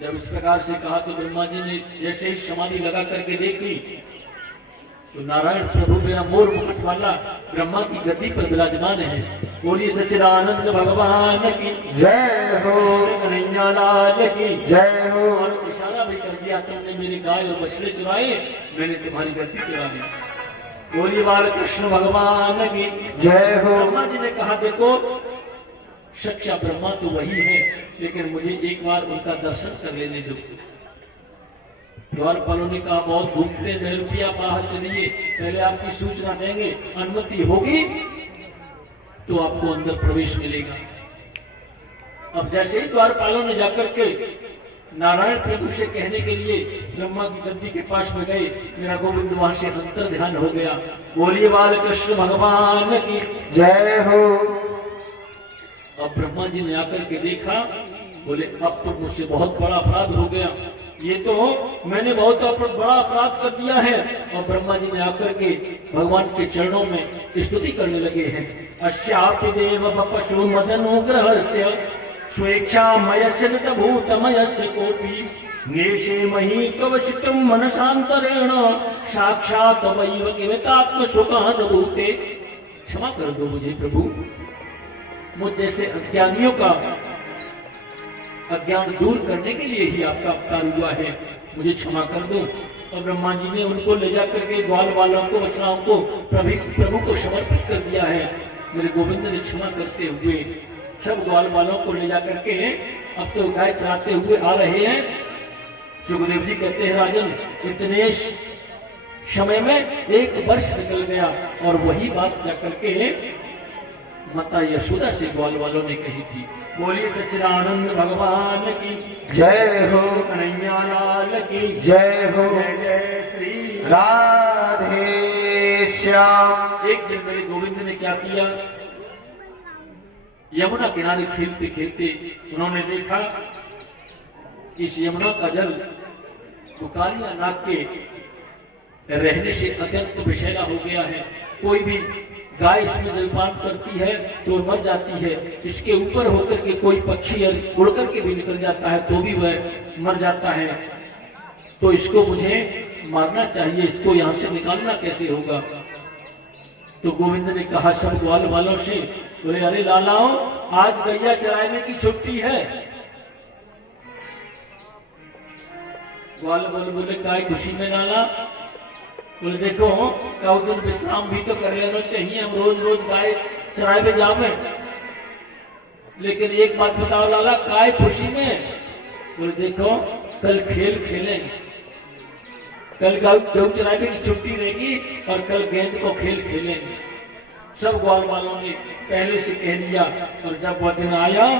जब इस प्रकार से कहा तो ब्रह्मा जी ने जैसे ही समाधि लगा करके देखी तो नारायण प्रभु मेरा मोर मुकुट वाला ब्रह्मा की गद्दी पर विराजमान है। बोलिए सच्चिदानंद भगवान की जय हो। श्री कन्हैया लाल की जय हो। और इशारा भी कर दिया, तुमने मेरे गाय और बछड़े चुराए, मैंने तुम्हारी गद्दी चुरा दी। बोलिए बालकृष्ण भगवान की जय हो। ब्रह्मा जी ने कहा, देखो सच्चा ब्रह्मा तो वही है, लेकिन मुझे एक बार उनका दर्शन कर लेने दो। द्वारपालों ने कहा, बहुत घूमते हैं रुपया, बाहर चलिए, पहले आपकी सूचना देंगे, अनुमति होगी तो आपको अंदर प्रवेश मिलेगा। अब जैसे ही द्वारपालों ने जाकर के नारायण प्रभु से कहने के लिए ब्रह्मा की गद्दी के पास में गए, मेरा गोविंद वहां से अंतर ध्यान हो गया। बोलिए बाल कृष्ण भगवान की जय हो। अब ब्रह्मा जी ने आकर के देखा, बोले अब तो मुझसे बहुत बड़ा अपराध हो गया, ये तो मैंने बहुत बड़ा अपराध कर दिया है। और ब्रह्मा जी ने आकर के भगवान के चरणों में स्तुति करने लगे हैं। अस्यापि देव पशु मदनुग्रहस्य स्वेच्छा मयस्य भूतमयस्य कोपि नेशे मही कवशितम मनसांतरेण साक्षात वैव किवतात्म सुखानुभूते। क्षमा कर दो मुझे प्रभु, मुझ जैसे अज्ञानियों का अज्ञान दूर करने के लिए ही आपका अवतार हुआ है, मुझे क्षमा कर दो। और ब्रह्मा जी ने उनको ले जाकर के ग्वाल वालों को, बछड़ाओं को प्रभु को समर्पित कर दिया है। मेरे गोविंद ने क्षमा करते हुए सब ग्वाल वालों को ले जाकर के अब तो गाय चराते हुए आ रहे हैं। सुखदेव जी कहते हैं राजन, इतने समय में 1 वर्ष निकल गया और वही बात जाकर के माता यशोदा से ग्वाल वालों ने कही थी। बोलिए सच्चिदानंद भगवान की जय हो। कन्हैया लाल की जय हो। जय जय श्री राधे श्याम। एक दिन मेरे गोविंद ने क्या किया, यमुना किनारे खेलते खेलते उन्होंने देखा इस यमुना का जल तो कालिया नाग के रहने से अत्यंत विषैला हो गया है। कोई भी गाय इसमें जलपान करती है तो मर जाती है, इसके ऊपर होकर के कोई पक्षी उड़ करके भी निकल जाता है तो भी वह मर जाता है। तो इसको मुझे मारना चाहिए, इसको यहाँ से निकालना कैसे होगा। तो गोविंद ने कहा सब ग्वाल वालों से, बोले अरे लालाओ, आज गैया चराने की छुट्टी है। ग्वाल बोले काय खुशी में लाला। बोले देखो कौ दिन विश्राम भी तो कर लेना चाहिए, हम रोज रोज गाय चराए में जावे, लेकिन एक बात बताओ लाला, काय खुशी में। बोले देखो कल खेल खेलेंगे, कल गौ चराने की छुट्टी रहेगी और कल गेंद को खेल खेलेंगे। सब ग्वाल वालों ने पहले से कह दिया और जब वह दिन आया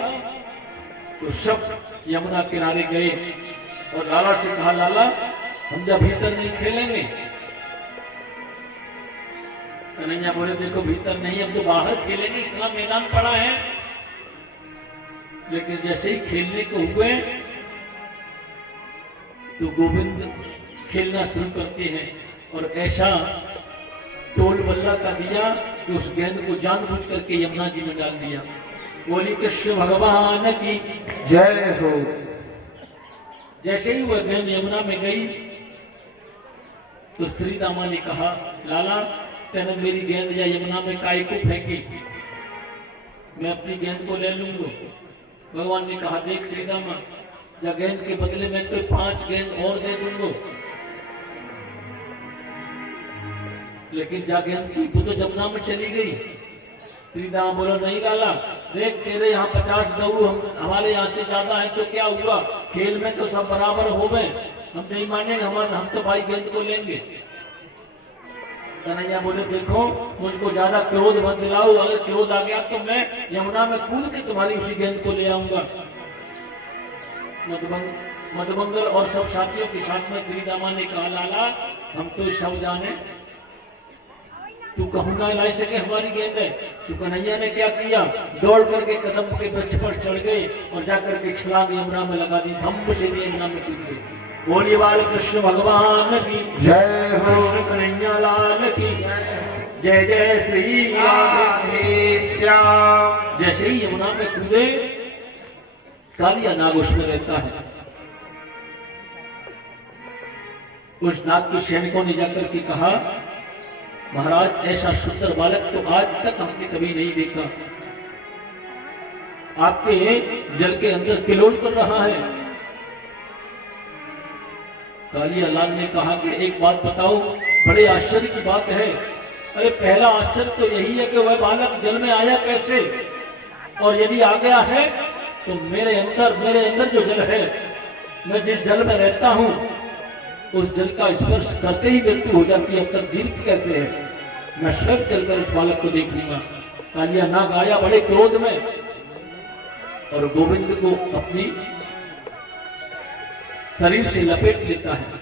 तो सब यमुना किनारे गए और लाला से कहा लाला हम जब भीतर नहीं खेलेंगे। कन्हैया बोले देखो भीतर नहीं, अब तो बाहर खेलेंगे, इतना मैदान पड़ा है। लेकिन जैसे ही खेलने को हुए तो गोविंद खेलना शुरू करते हैं और ऐसा टोल बल्ला का दिया कि उस गेंद को जानबूझ करके यमुना जी में डाल दिया। बोली कृष्ण भगवान की जय हो। जैसे ही वह गेंद यमुना में गई तो श्री दामा ने कहा लाला तेने मेरी गेंद या यमुना में काय को फेंकी, मैं अपनी गेंद को ले लूंगा। भगवान ने कहा देख श्री दामा, या गेंद के बदले में तो 5 गेंद और दे दूंगा, लेकिन जा गेंद की वो तो जमुना में चली गई। श्री दामा बोला नहीं लाला, देख तेरे यहाँ 50 गऊ हमारे यहाँ से ज्यादा है तो क्या हुआ, खेल में तो सब बराबर हो गए, हम नहीं मानेंगे, हम तो भाई गेंद को लेंगे। कन्हैया बोले देखो मुझको ज्यादा क्रोध मत दिलाओ, अगर क्रोध आ गया तो मैं यमुना में कूद के तुम्हारी उसी गेंद को ले आऊंगा। मधुमंगल और सब साथियों के साथ में श्री दामा ने कहा लाला हम तो सब जाने, तू कहूँ ना ला सके हमारी गेंद है। तो कन्हैया ने क्या किया, दौड़ करके कदम के वृक्ष पर चढ़ गए और जाकर के छलांग यमुना में लगा दी, धम्म से यमुना में कूद गए। बोलिए बाल कृष्ण भगवान की जय हो। कृष्ण कन्हैया लाल की जय जय श्री राधे श्याम। जैसे ही यमुना में कूदे कालिया नाग उसमें रहता है। उस नाग के सैनिकों ने जाकर के कहा महाराज ऐसा सुंदर बालक तो आज तक हमने कभी नहीं देखा, आपके जल के अंदर किलोल कर रहा है। कालिया लाल ने कहा कि एक बात बताओ, बड़े आश्चर्य की बात है। अरे पहला आश्चर्य तो यही है कि वह बालक जल में आया कैसे, और यदि आ गया है तो मेरे अंदर जो जल है, मैं जिस जल में रहता हूं उस जल का स्पर्श करते ही मृत्यु हो जाती है, अब तक जीवित कैसे है। मैं स्वयं चलकर उस बालक को देख लूंगा। कालिया नाग आया बड़े क्रोध में, और गोविंद को अपनी शरीर से लपेट लेता है।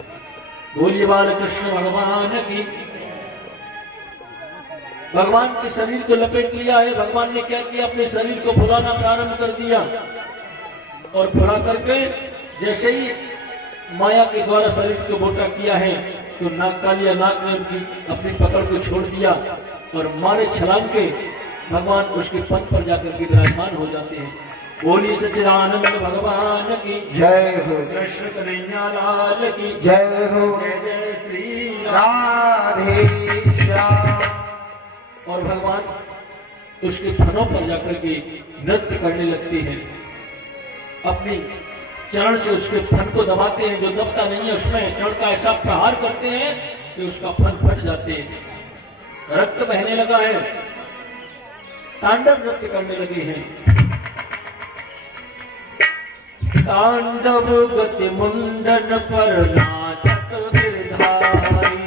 बोलिए बाल कृष्ण भगवान की। भगवान के शरीर को लपेट लिया है। भगवान ने क्या किया, अपने शरीर को फुलाना प्रारंभ कर दिया और फुला करके जैसे ही माया के द्वारा शरीर को मोटा किया है तो नाग कालिया नाग ने उनकी अपनी पकड़ को छोड़ दिया और मारे छलांग के भगवान उसके पद पर जाकर के विराजमान हो जाते हैं। बोलिए सच्चिदानंद भगवान की जय हो, कृष्ण कन्हैया लाल की जय हो, जय जय श्री राम। राधे श्याम। और भगवान उसके फनों पर जाकर के नृत्य करने लगते हैं। अपनी चरण से उसके फन को दबाते हैं, जो दबता नहीं है उसमें चरण का ऐसा प्रहार करते हैं कि उसका फन फट जाते हैं। रक्त बहने लगा है, तांडव नृत्य करने लगे हैं। तांडव गति मुंडन पर नाचत गिरधारी,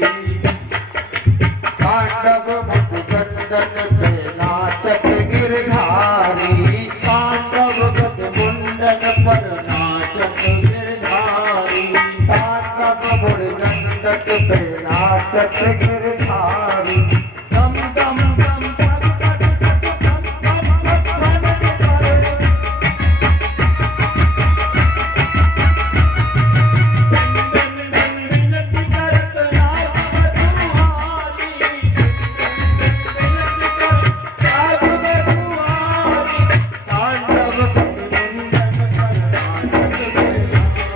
तांडव मुंडन पे नाचत गिरधारी, तांडव गति मुंडन पर नाचत गिरधारी, तांडव मुंडन पे नाचत गिरधारी। दम दम दम पग पग पग दम दम पग पग करे, बिन बिन बिन बिनती करत नाग बधुआरी, बिनती करत नाग बधुआरी, तांडव गति मुंडन पर नाचत गिरधारी।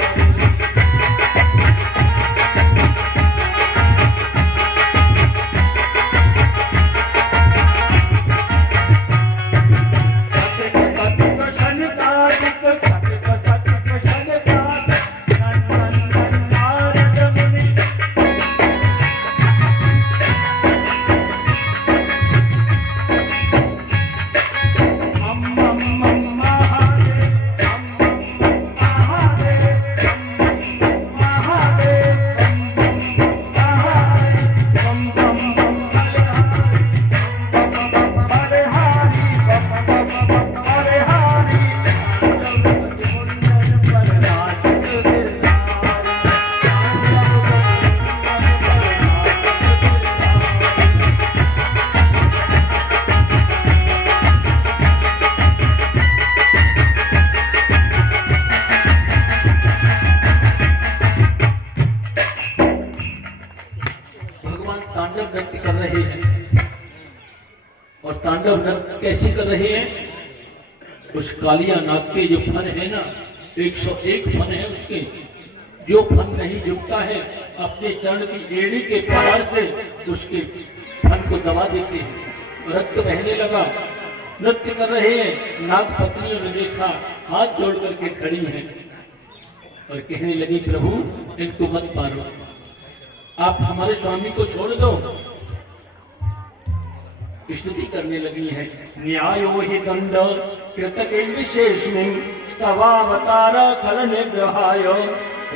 तांडव नृत्य कर रहे हैं और तांडव नृत्य कैसे कर रहे हैं? उस कालिया नाग के जो फन है ना, 101 फन है उसके, जो फन नहीं झुकता है अपने चरण की एड़ी के प्रहार से उसके फन को दबा देते हैं। रक्त बहने लगा, नृत्य कर रहे हैं। नाग पत्नियों ने देखा, हाथ जोड़ करके खड़ी हैं और कहने लगी, प्रभु इनको मत मारो, आप हमारे स्वामी को छोड़ दो। स्तुति करने लगी है। न्यायो हि दंड कृतके विशेषमिं स्तवावतार खल निग्रहाय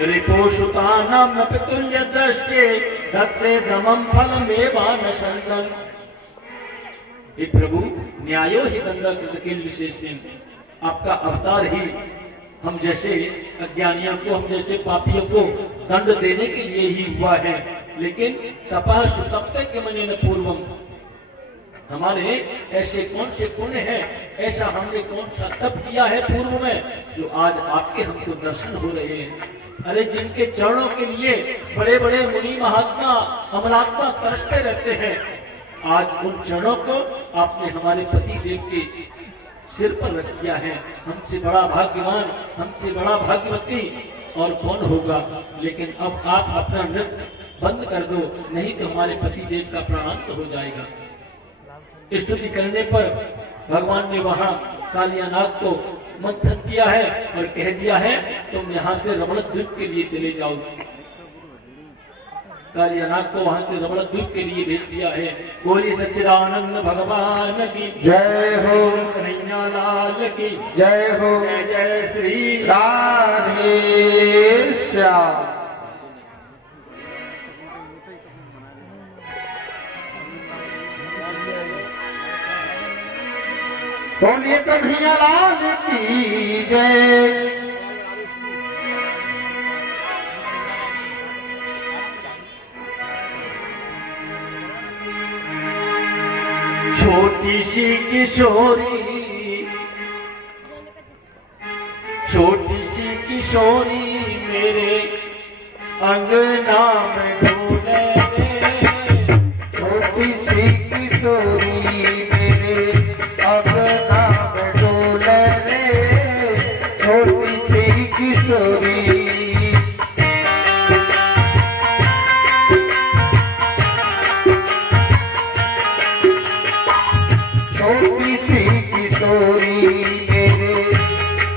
रिपोषुतानां पितुल्य दृष्टे दत्ते दमं फलमेवान शंसन। हे प्रभु, न्यायो हि दंड कृतके विशेषमिं, आपका अवतार ही हम जैसे अज्ञानियों को, हम जैसे पापियों को दंड देने के लिए ही हुआ है। लेकिन तपः सुतप्ते के मने न पूर्वम, हमारे ऐसे कौन से पुण्य है, ऐसा हमने कौन सा तप किया है पूर्व में, जो आज आपके हमको दर्शन हो रहे हैं। अरे जिनके चरणों के लिए बड़े बड़े मुनि महात्मा अमलात्मा तरसते रहते हैं, आज उन चरणों को आपने हमारे पति देव के सिर पर रख दिया है। हमसे बड़ा भाग्यवान, हमसे बड़ा भाग्यवती और कौन होगा। लेकिन अब आप अपना नृत्य बंद कर दो, नहीं तो हमारे पति देव का प्राणांत हो जाएगा। स्तुति करने पर भगवान ने वहां कालिया नाग को मंथन किया है और कह दिया है, तुम यहाँ से रमण द्वीप के लिए चले जाओ। कालिया नाग को वहां से रमण द्वीप के लिए भेज दिया है। बोली सच्चिदानंद भगवान की जय हो, कन्हैया लाल की जय हो, जय जय श्री राधे श्याम। बोलिए कन्हैया लाल की जय। छोटी सी किशोरी, छोटी सी किशोरी मेरे अंगना में डोले रे। छोटी सी किशोरी मेरे अंगना में डोले रे। छोटी सी किशोरी छोटी सी किशोरी मेरे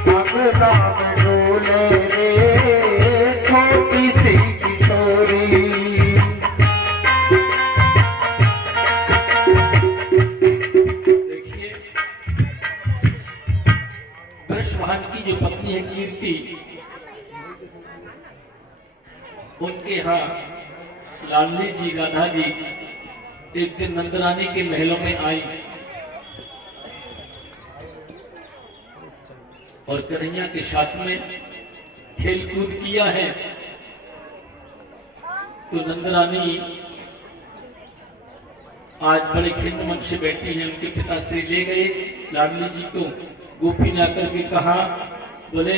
अंगना में डोले रे। छोटी सी किशोरी देखिए, वृषभान की जो पत्नी है कीर्ति, उनके यहाँ लाडली जी राधा जी एक दिन नंदरानी के महलों में आई और कन्हैया के साथ में खेल कूद किया है। तो नंदरानी आज बड़े खिन्न मन से बैठी हैं। उनके पिताश्री ले गए लाडली जी को। गोपी ने आकर के कहा, बोले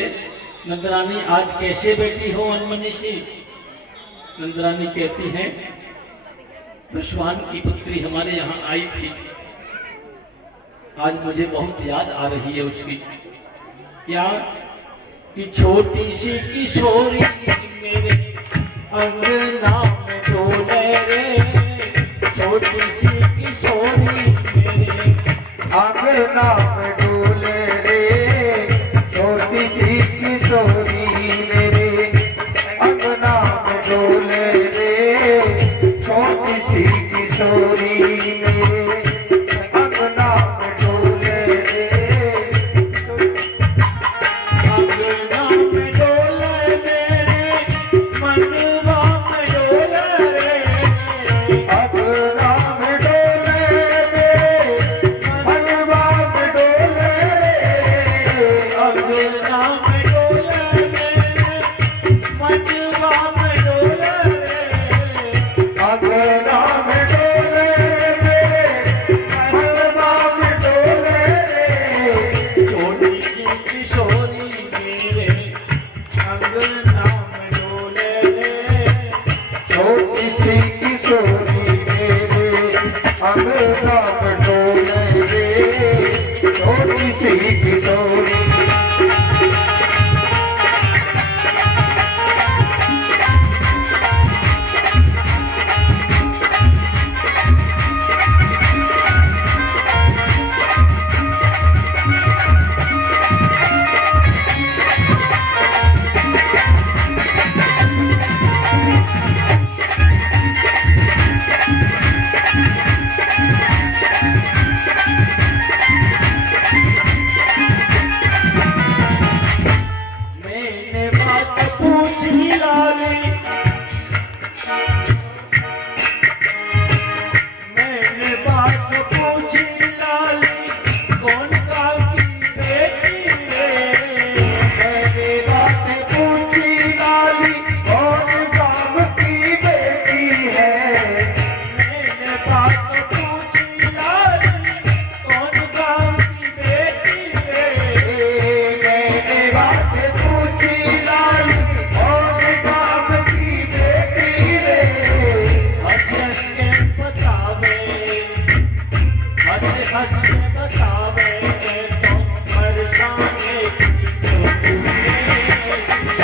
नंदरानी आज कैसे बैठी हो अनमनी सी? नंदरानी कहती हैं, वृषभान की पुत्री हमारे यहाँ आई थी, आज मुझे बहुत याद आ रही है उसकी। क्या कि छोटी सी किशोरी मेरे अंगना में डोले रे। छोटी सी किशोरी मेरे अंगना में डोले रे। छोटी सी किशोरी मेरे अंगना में डोले रे। छोटी सी किशोरी मेरे अंगना में डोले रे। अंगना में डोले मेरे मनवा में डोले रे। अंगना में डोले रे। मनवा में डोले रे। अंगना में डोले मेरे मनवा में डोले रे। अंगना में डोले रे। मनवा में डोले रे। छोटी सी किशोरी मेरे अंगना में डोले रे। छोटी सी किशोरी मेरे अंगना में डोले रे। छोटी सी किशोरी मैंने बात पूछी लाली, मैंने बात पूछी लाली, कौन काकी बेटी रे। मैंने बात पूछी लाली कौन गाँव की बेटी है। मैंने बात पूछी लाली, कौन गाँव की बेटी रे। मैंने बात पूछी लाली कौन गाँव की बेटी रे। हंस हंस के बतावे, हंस हंस के बतावे, तो परेशानी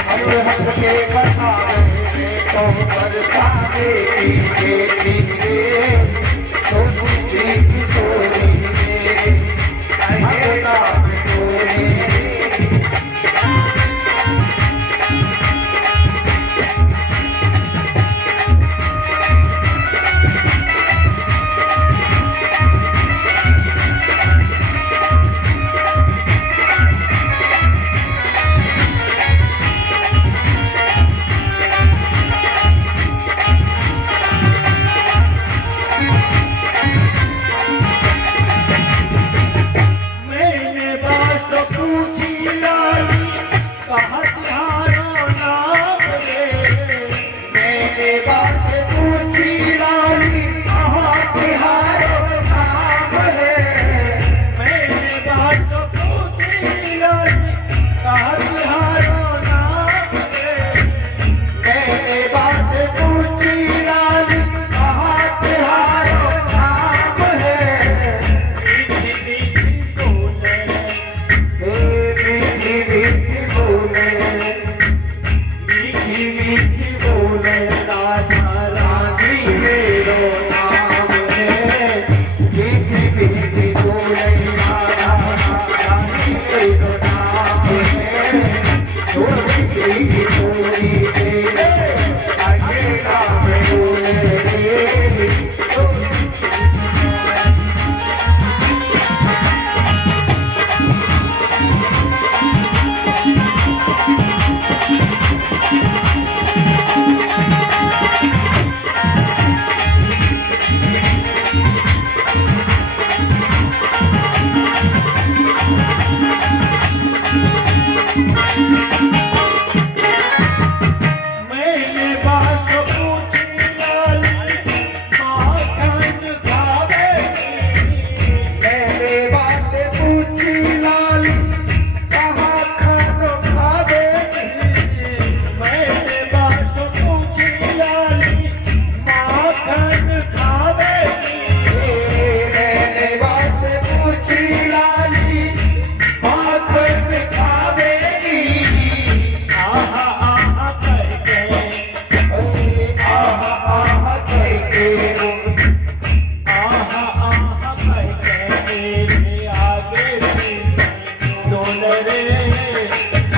हंस हंस के बतावे तो बरसाने की बेटी रे। छोटी सी किशोरी मेरे अंगना में डोले रे।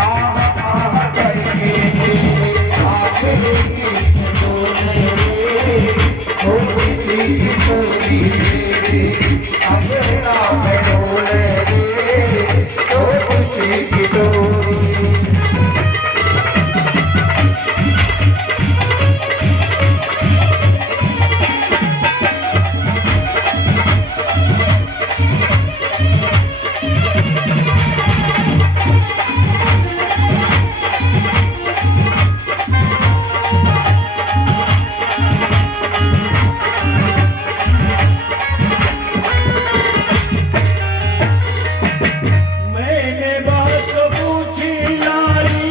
आह आह करके आखिरी की डोले ओ किसी की चोरी मेरी अंगना में डोले ओ किसी की डोरी। मैंने बात पूछी लाली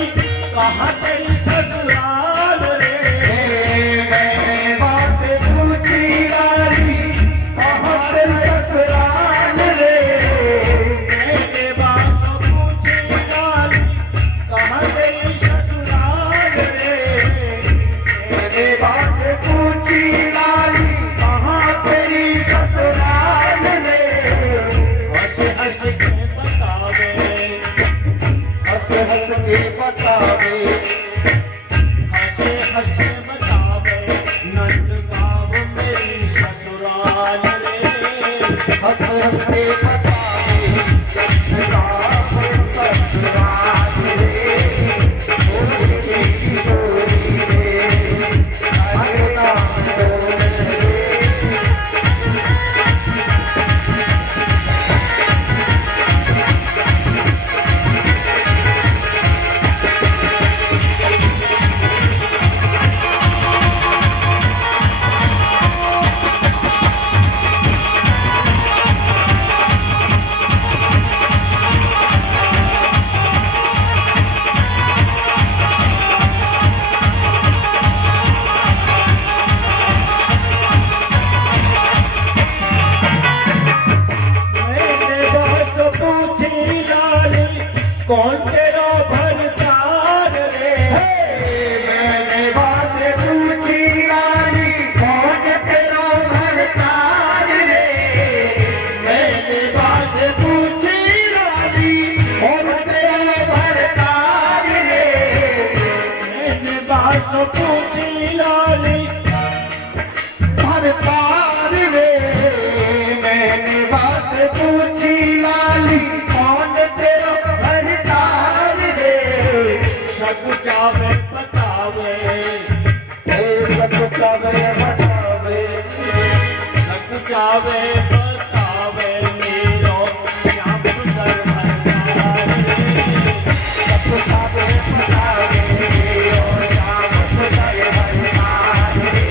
कहाँ तेरी ससुराल रे। मैंने बात पूछी लाली कहाँ तेरी ससुराल रे। मैंने बात पूछी लाली कहाँ तेरी ससुराल रे। मैंने बात पूछी लाली कहाँ तेरी ससुराल रे। हंस हंस के बतावे, हंस हंस के बतावे, हंस हंस बतावे नंद गाँव मेरी ससुराल रे। हंस हंस के बतावे गाँव ससुराल रे। ओ किसी की चोरी रे अंगना में डोले रे। मैंने बात पूछी लाली कौन तेरा भरतार रे। मैंने बात पूछी लाली कौन तेरा भरतार रे। मैंने बात पूछी लाली कौन तेरा भरतार रे। मैंने बात पूछी लाली भरतार रे। मैंने बात पूछी लाली कौन तेरा भरतार रे। सब जावे बतावे, सब चावे बतावे, सब जावे बतावे मेरो श्याम सुंदर भरतार रे। सब चावे बतावे ओ श्याम सुंदर भरतार रे।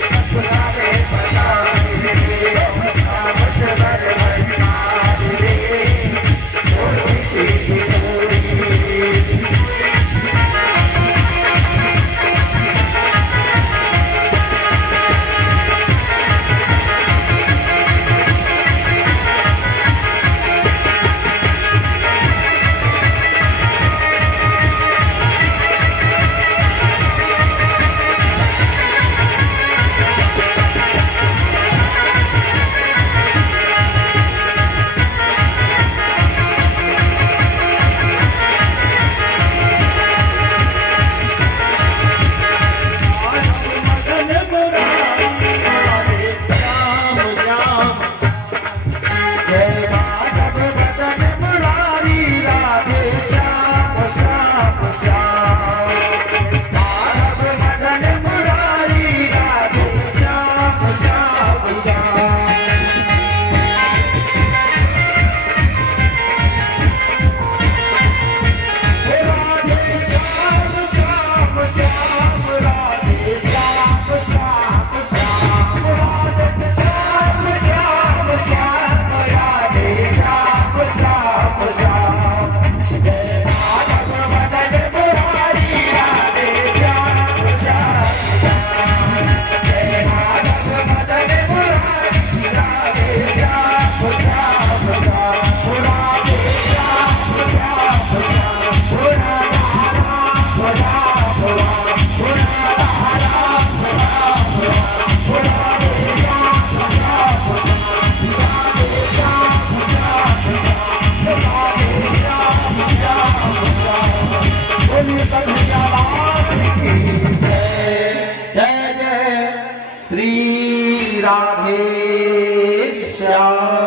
सब चावे बतावे ओ श्याम सुंदर भरतार रे। ओ किसी की चोरी कन्हैया लाल की जय जय श्री राधे श्याम।